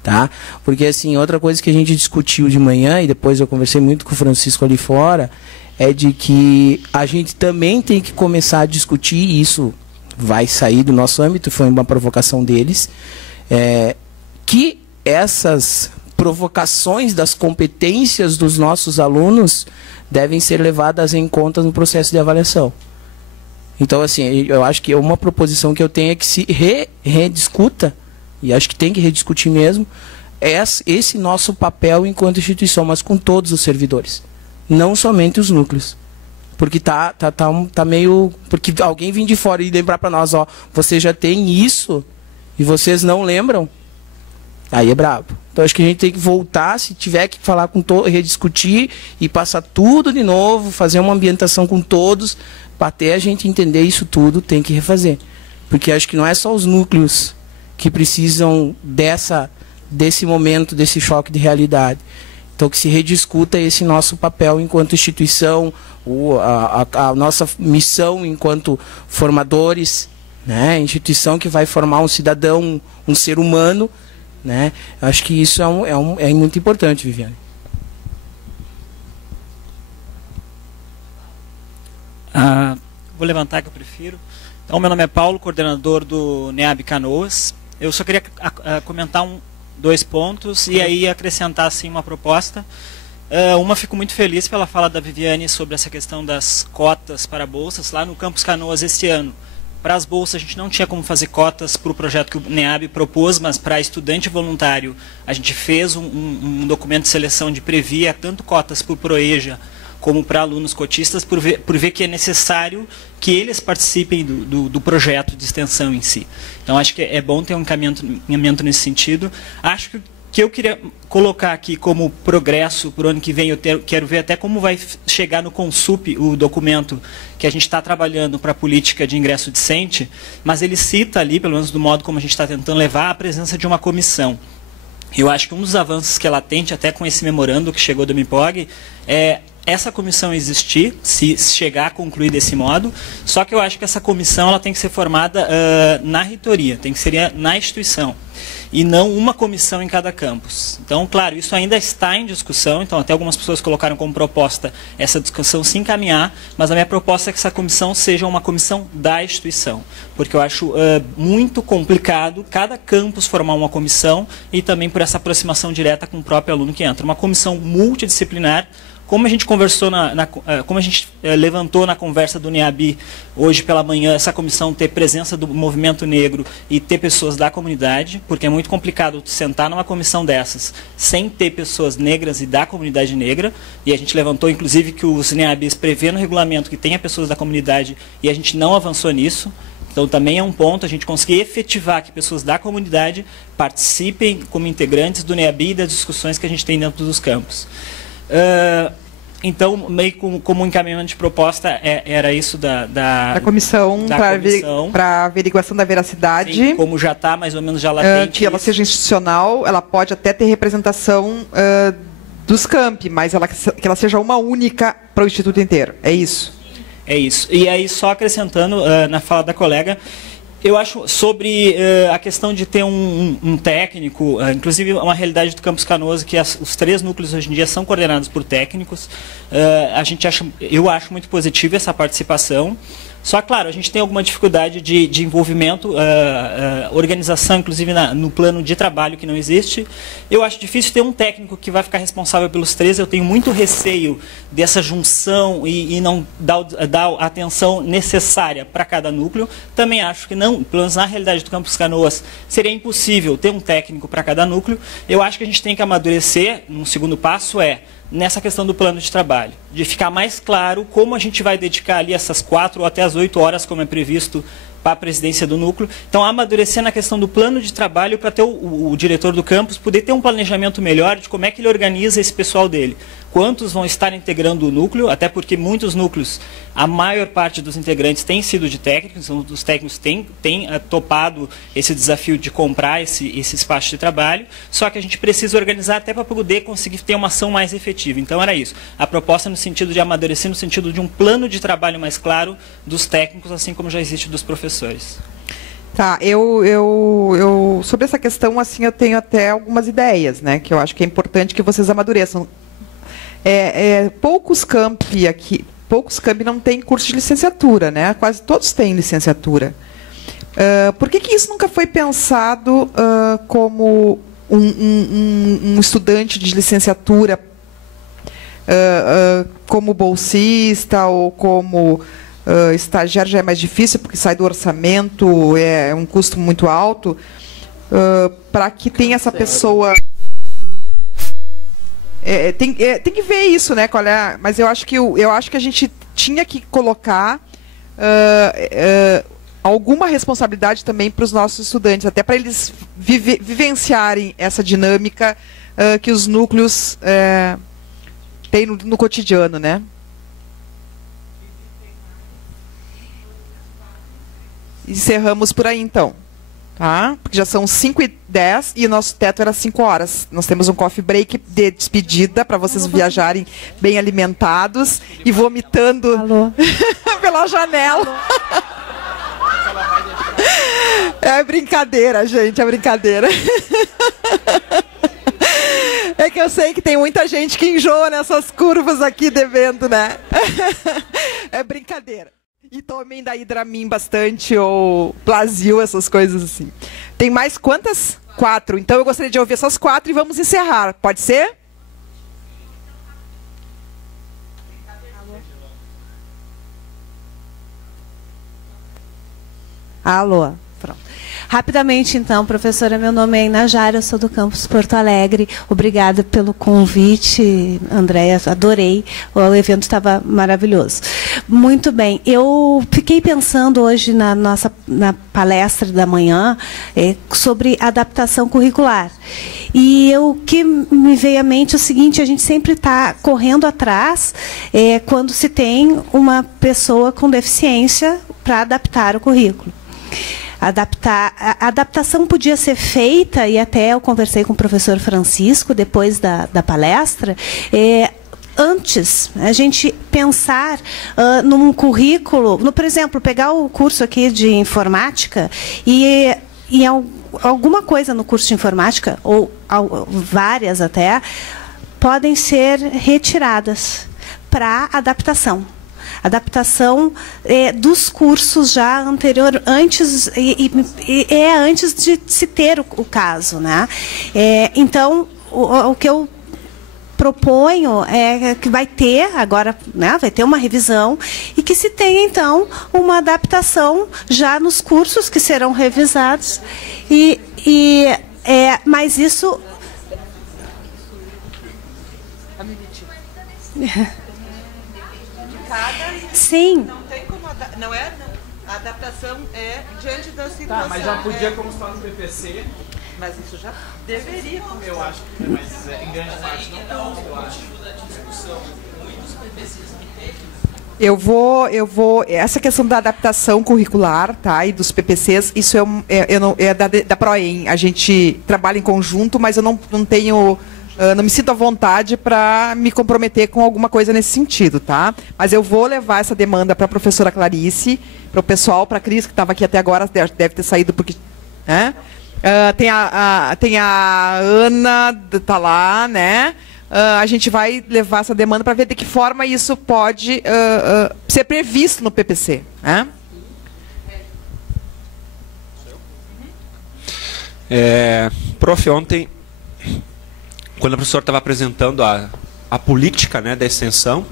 Tá? Porque, assim, outra coisa que a gente discutiu de manhã, e depois eu conversei muito com o Francisco ali fora, é de que a gente também tem que começar a discutir, e isso vai sair do nosso âmbito, foi uma provocação deles, que essas provocações das competências dos nossos alunos devem ser levadas em conta no processo de avaliação. Então, assim, eu acho que uma proposição que eu tenho é que se rediscuta, e acho que tem que rediscutir mesmo, esse nosso papel enquanto instituição, mas com todos os servidores, não somente os núcleos. Porque tá meio... Porque alguém vir de fora e lembrar para nós, ó, você já tem isso e vocês não lembram, aí é brabo. Então acho que a gente tem que voltar, se tiver que falar com todos, rediscutir e passar tudo de novo, fazer uma ambientação com todos, para até a gente entender isso tudo, tem que refazer. Porque acho que não é só os núcleos que precisam desse momento, desse choque de realidade. Então que se rediscuta esse nosso papel enquanto instituição, a nossa missão enquanto formadores, né? Instituição que vai formar um cidadão, um ser humano, né? Acho que isso é muito importante, Viviane. Vou levantar que eu prefiro. Então, meu nome é Paulo, coordenador do NEAB Canoas. Eu só queria comentar dois pontos e aí acrescentar assim, uma proposta. Fico muito feliz pela fala da Viviane sobre essa questão das cotas para bolsas. Lá no Campus Canoas, esse ano, para as bolsas, a gente não tinha como fazer cotas para o projeto que o NEAB propôs, mas para estudante voluntário, a gente fez um documento de seleção onde previa tanto cotas para o ProEja como para alunos cotistas, por ver que é necessário que eles participem do projeto de extensão em si. Então, acho que é bom ter um encaminhamento nesse sentido. Acho que eu queria colocar aqui como progresso para o ano que vem, quero ver até como vai chegar no Consup o documento que a gente está trabalhando para a política de ingresso discente, mas ele cita ali, pelo menos do modo como a gente está tentando levar, a presença de uma comissão. Eu acho que um dos avanços que é latente, até com esse memorando que chegou do MIPOG, é essa comissão existir, se chegar a concluir desse modo, só que eu acho que essa comissão ela tem que ser formada na reitoria, tem que ser na instituição, e não uma comissão em cada campus. Então, claro, isso ainda está em discussão, então até algumas pessoas colocaram como proposta essa discussão se encaminhar, mas a minha proposta é que essa comissão seja uma comissão da instituição, porque eu acho muito complicado cada campus formar uma comissão e também por essa aproximação direta com o próprio aluno que entra. Uma comissão multidisciplinar, como a gente conversou, como a gente levantou na conversa do NEAB hoje pela manhã, essa comissão ter presença do movimento negro e ter pessoas da comunidade, porque é muito complicado sentar numa comissão dessas sem ter pessoas negras e da comunidade negra, e a gente levantou inclusive que os NEABs prevê no regulamento que tenha pessoas da comunidade e a gente não avançou nisso. Então também é um ponto a gente conseguir efetivar que pessoas da comunidade participem como integrantes do NEAB e das discussões que a gente tem dentro dos campos. Então, meio como um encaminhamento de proposta, era isso da comissão para averiguação da veracidade. Sim, como já está mais ou menos já latente. Que ela seja institucional, ela pode até ter representação dos campi, mas que ela seja uma única para o Instituto inteiro. É isso? É isso. E aí, só acrescentando na fala da colega, eu acho sobre a questão de ter um técnico, inclusive uma realidade do Campus Canoas, que os 3 núcleos hoje em dia são coordenados por técnicos. Eu acho muito positivo essa participação. Só, claro, a gente tem alguma dificuldade de envolvimento, organização, inclusive no plano de trabalho que não existe. Eu acho difícil ter um técnico que vai ficar responsável pelos 3. Eu tenho muito receio dessa junção e não dar a atenção necessária para cada núcleo. Também acho que não, pelo menos na realidade do Campus Canoas, seria impossível ter um técnico para cada núcleo. Eu acho que a gente tem que amadurecer, um segundo passo nessa questão do plano de trabalho, de ficar mais claro como a gente vai dedicar ali essas 4 ou até as 8 horas, como é previsto para a presidência do núcleo. Então, amadurecer na questão do plano de trabalho para ter o diretor do campus poder ter um planejamento melhor de como é que ele organiza esse pessoal dele. Quantos vão estar integrando o núcleo, até porque muitos núcleos, a maior parte dos integrantes tem sido de técnicos, então os técnicos têm topado esse desafio de comprar esse espaço de trabalho, só que a gente precisa organizar até para poder conseguir ter uma ação mais efetiva. Então era isso. A proposta no sentido de amadurecer, no sentido de um plano de trabalho mais claro dos técnicos, assim como já existe dos professores. Tá, sobre essa questão, assim, eu tenho até algumas ideias, né, que eu acho que é importante que vocês amadureçam. Poucos campi não têm curso de licenciatura, né? Quase todos têm licenciatura. Por que isso nunca foi pensado como um estudante de licenciatura como bolsista ou como estagiário já é mais difícil, porque sai do orçamento, é um custo muito alto, para que tenha essa pessoa... Tem que ver isso, né? Mas eu acho que a gente tinha que colocar alguma responsabilidade também para os nossos estudantes, até para eles vivenciarem essa dinâmica que os núcleos têm no cotidiano, né? Encerramos por aí, então. Tá? Porque já são 5h10 e o nosso teto era 5 horas. Nós temos um coffee break de despedida para vocês viajarem bem alimentados e vomitando pela janela. É brincadeira, gente, é brincadeira. É que eu sei que tem muita gente que enjoa nessas curvas aqui devendo, né? É brincadeira. E tomem da Hidramin bastante, ou Plasil, essas coisas assim. Tem mais quantas? 4. Então eu gostaria de ouvir essas 4 e vamos encerrar. Pode ser? Alô. Pronto. Rapidamente, então, professora, meu nome é Inajara, eu sou do campus Porto Alegre. Obrigada pelo convite, Andréia, adorei. O evento estava maravilhoso. Muito bem, eu fiquei pensando hoje na palestra da manhã sobre adaptação curricular. E o que me veio à mente é o seguinte: a gente sempre está correndo atrás quando se tem uma pessoa com deficiência para adaptar o currículo. A adaptação podia ser feita, e até eu conversei com o professor Francisco depois da palestra, antes, a gente pensar num currículo, por exemplo, pegar o curso aqui de informática e alguma coisa no curso de informática, ou várias até, podem ser retiradas para adaptação. Adaptação dos cursos já antes de se ter o caso, né? Então, o que eu proponho é que vai ter agora, né, vai ter uma revisão e que se tenha então uma adaptação já nos cursos que serão revisados mas isso sim. Não tem como a adaptação é diante da situação. Tá, mas já podia constar no PPC. Mas isso já deveria constar. Eu acho que, mas em grande parte não, eu acho. Eu vou. Essa questão da adaptação curricular, tá, e dos PPCs, isso é da ProEM. A gente trabalha em conjunto, mas eu não tenho. Não me sinto à vontade para me comprometer com alguma coisa nesse sentido, tá? Mas eu vou levar essa demanda para a professora Clarice, para o pessoal, para a Cris, que estava aqui até agora, deve ter saído porque... Né? Tem a Ana, tá lá, né? A gente vai levar essa demanda para ver de que forma isso pode ser previsto no PPC, né? Prof, ontem, quando a professora estava apresentando a política, né, da extensão,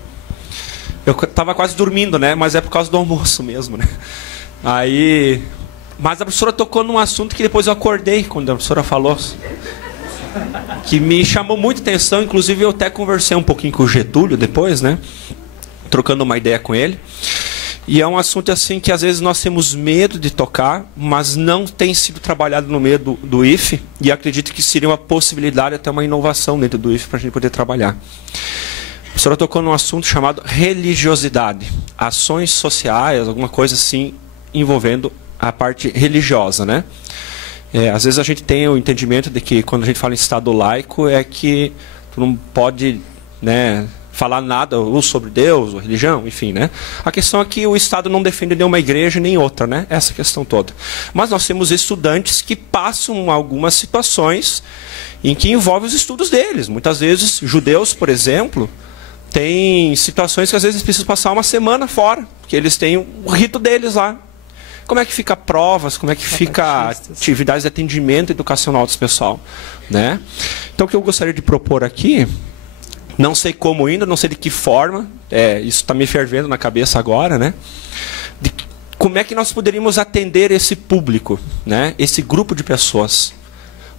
eu estava quase dormindo, né, mas é por causa do almoço mesmo, né. Mas a professora tocou num assunto que depois eu acordei quando a professora falou, que me chamou muita atenção. Inclusive eu até conversei um pouquinho com o Getúlio depois, né, trocando uma ideia com ele. E é um assunto assim que às vezes nós temos medo de tocar, mas não tem sido trabalhado no meio do IFE, e acredito que seria uma possibilidade, até uma inovação dentro do IFE para a gente poder trabalhar. A professora tocou num assunto chamado religiosidade, ações sociais, alguma coisa assim envolvendo a parte religiosa, né? Às vezes a gente tem o entendimento de que quando a gente fala em Estado laico é que tu não pode, né, falar nada ou sobre Deus, ou religião, enfim, né? A questão é que o Estado não defende nenhuma igreja nem outra, né? Essa questão toda. Mas nós temos estudantes que passam algumas situações em que envolvem os estudos deles. Muitas vezes, judeus, por exemplo, têm situações que às vezes precisam passar uma semana fora, porque eles têm o rito deles lá. como é que fica provas, como é que fica atividades de atendimento educacional desse pessoal, né? Então, o que eu gostaria de propor aqui, não sei como ainda, não sei de que forma, isso está me fervendo na cabeça agora, né? De como é que nós poderíamos atender esse público, né? Esse grupo de pessoas.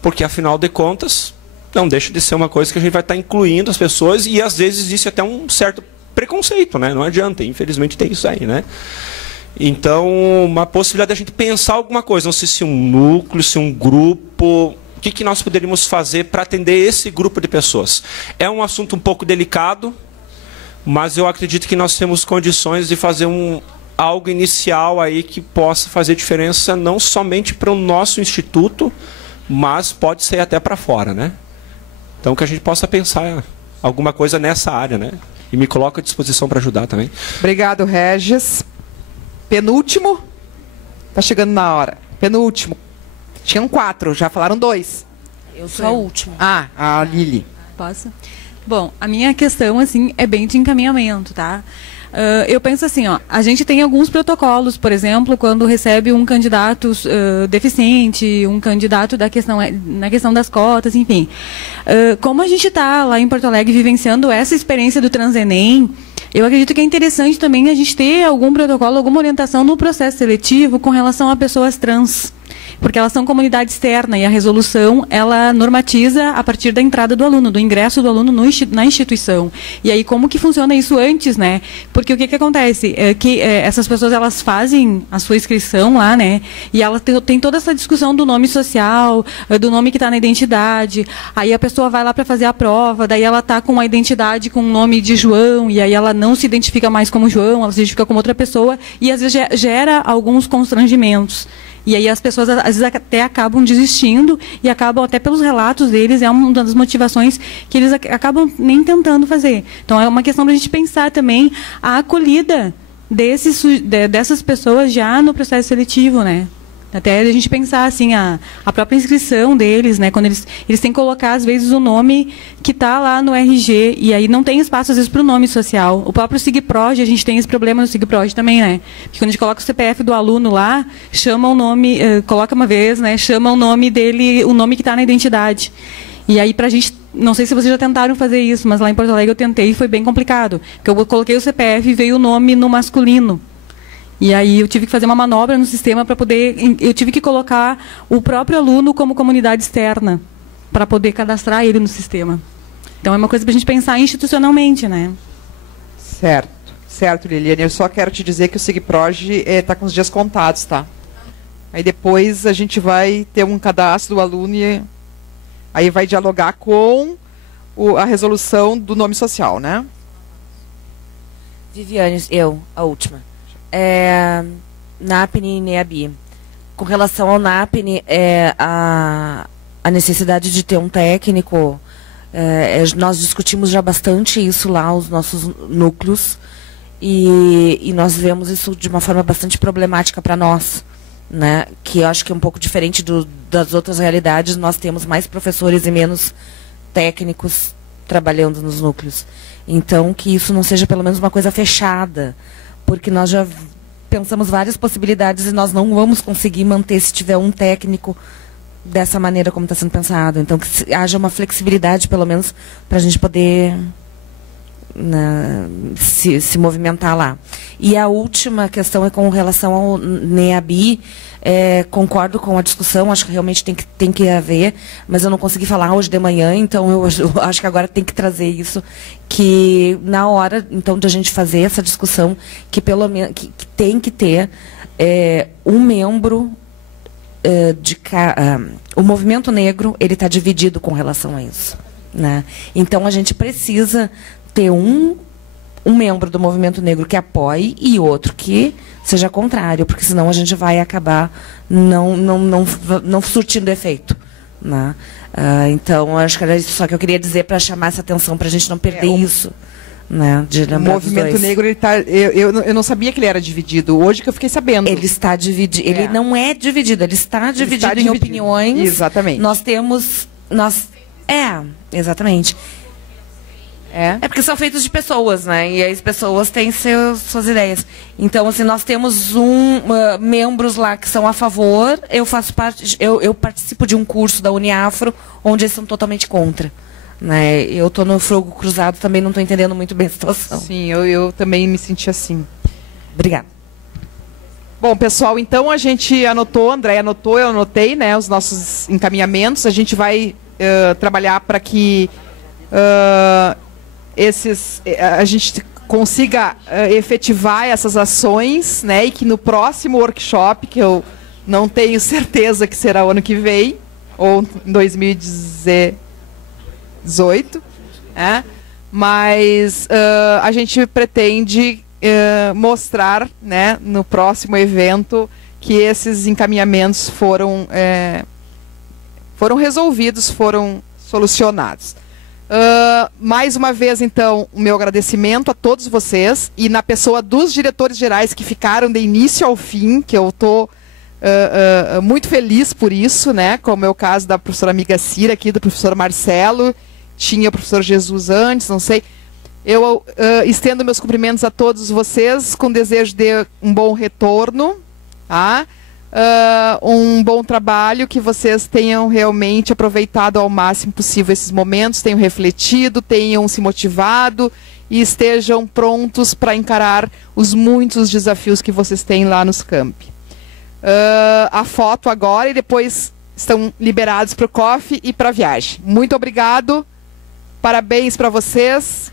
Porque, afinal de contas, não deixa de ser uma coisa que a gente vai estar incluindo as pessoas e, às vezes, existe até um certo preconceito, né? Não adianta, infelizmente tem isso aí, né? Então, uma possibilidade de a gente pensar alguma coisa, não sei se um núcleo, se um grupo, o que nós poderíamos fazer para atender esse grupo de pessoas. É um assunto um pouco delicado, mas eu acredito que nós temos condições de fazer algo inicial aí que possa fazer diferença não somente para o nosso instituto, mas pode ser até para fora, né? Então, que a gente possa pensar alguma coisa nessa área, né? E me coloco à disposição para ajudar também. Obrigado, Regis. Penúltimo. Está chegando na hora. Penúltimo. Tinham 4, já falaram 2. Eu sou a última. A Lili. Posso? Bom, a minha questão, assim, é bem de encaminhamento, tá? Eu penso assim, ó, a gente tem alguns protocolos, por exemplo, quando recebe um candidato deficiente, um candidato na questão das cotas, enfim. Como a gente está lá em Porto Alegre vivenciando essa experiência do Transenem, eu acredito que é interessante também a gente ter algum protocolo, alguma orientação no processo seletivo com relação a pessoas trans. Porque elas são comunidade externa e a resolução, ela normatiza a partir da entrada do aluno, do ingresso do aluno na instituição. E aí, como que funciona isso antes, né? Porque o que acontece? Essas pessoas, elas fazem a sua inscrição lá, né? E ela tem toda essa discussão do nome social, do nome que está na identidade. Aí a pessoa vai lá para fazer a prova, daí ela está com a identidade com o nome de João, e aí ela não se identifica mais como João, ela se identifica como outra pessoa, e às vezes gera alguns constrangimentos. E aí as pessoas, às vezes, até acabam desistindo e acabam, até pelos relatos deles, é uma das motivações que eles acabam nem tentando fazer. Então, é uma questão da gente pensar também a acolhida dessas pessoas já no processo seletivo, né? Até a gente pensar, assim, a própria inscrição deles, né? Quando eles têm que colocar, às vezes, o nome que está lá no RG, e aí não tem espaço, às vezes, para o nome social. O próprio SIGPROD, a gente tem esse problema no SIGPROD também, né? Porque quando a gente coloca o CPF do aluno lá, chama o nome, coloca uma vez, né? Chama o nome dele, o nome que está na identidade. E aí, para a gente, não sei se vocês já tentaram fazer isso, mas lá em Porto Alegre eu tentei e foi bem complicado. Porque eu coloquei o CPF e veio o nome no masculino. E aí eu tive que fazer uma manobra no sistema para poder... Eu tive que colocar o próprio aluno como comunidade externa para poder cadastrar ele no sistema. Então é uma coisa para a gente pensar institucionalmente, né? Certo, Liliane. Eu só quero te dizer que o SIGPROD está com os dias contados, tá? Aí depois a gente vai ter um cadastro do aluno e aí vai dialogar com a resolução do nome social, né? Viviane, a última. NAPNE e NEABI. Com relação ao NAPNE, a necessidade de ter um técnico, nós discutimos já bastante isso lá, os nossos núcleos, e nós vemos isso de uma forma bastante problemática para nós, né? Que eu acho que é um pouco diferente das outras realidades. Nós temos mais professores e menos técnicos trabalhando nos núcleos. Então, que isso não seja pelo menos uma coisa fechada, porque nós já pensamos várias possibilidades e nós não vamos conseguir manter se tiver um técnico dessa maneira como está sendo pensado. Então, que haja uma flexibilidade, pelo menos, para a gente poder se movimentar lá. E a última questão é com relação ao NEABI. Concordo com a discussão, acho que realmente tem que haver, mas eu não consegui falar hoje de manhã, então eu acho que agora tem que trazer isso, que na hora então de a gente fazer essa discussão, que pelo menos que tem que ter um membro o movimento negro, ele está dividido com relação a isso, né? Então a gente precisa ter um membro do movimento negro que apoie e outro que seja contrário, porque senão a gente vai acabar não surtindo efeito, né? Então, acho que era isso só que eu queria dizer para chamar essa atenção, para a gente não perder isso, né? De lembrar o movimento negro, ele tá, eu não sabia que ele era dividido, hoje que eu fiquei sabendo. Ele está dividido, ele não é dividido, ele está dividido em opiniões. Exatamente. Nós temos... exatamente. É porque são feitos de pessoas, né? E as pessoas têm suas ideias. Então, assim, nós temos membros lá que são a favor. Eu faço parte, eu participo de um curso da Uniafro, onde eles são totalmente contra. Né? Eu estou no fogo cruzado, também não estou entendendo muito bem a situação. Sim, eu também me senti assim. Obrigada. Bom, pessoal, então a gente anotou, André anotou, eu anotei, né, os nossos encaminhamentos. A gente vai trabalhar para que a gente consiga efetivar essas ações, né, e que no próximo workshop, que eu não tenho certeza que será o ano que vem, ou em 2018, né, mas a gente pretende mostrar, né, no próximo evento que esses encaminhamentos foram resolvidos, foram solucionados. Mais uma vez, então, o meu agradecimento a todos vocês e na pessoa dos diretores gerais que ficaram de início ao fim, que eu estou muito feliz por isso, né? Como é o caso da professora amiga Cira aqui, do professor Marcelo, tinha o professor Jesus antes, não sei. Eu estendo meus cumprimentos a todos vocês com desejo de um bom retorno, tá? Um bom trabalho, que vocês tenham realmente aproveitado ao máximo possível esses momentos, tenham refletido, tenham se motivado e estejam prontos para encarar os muitos desafios que vocês têm lá nos campi. A foto agora e depois estão liberados para o coffee e para a viagem. Muito obrigado, parabéns para vocês.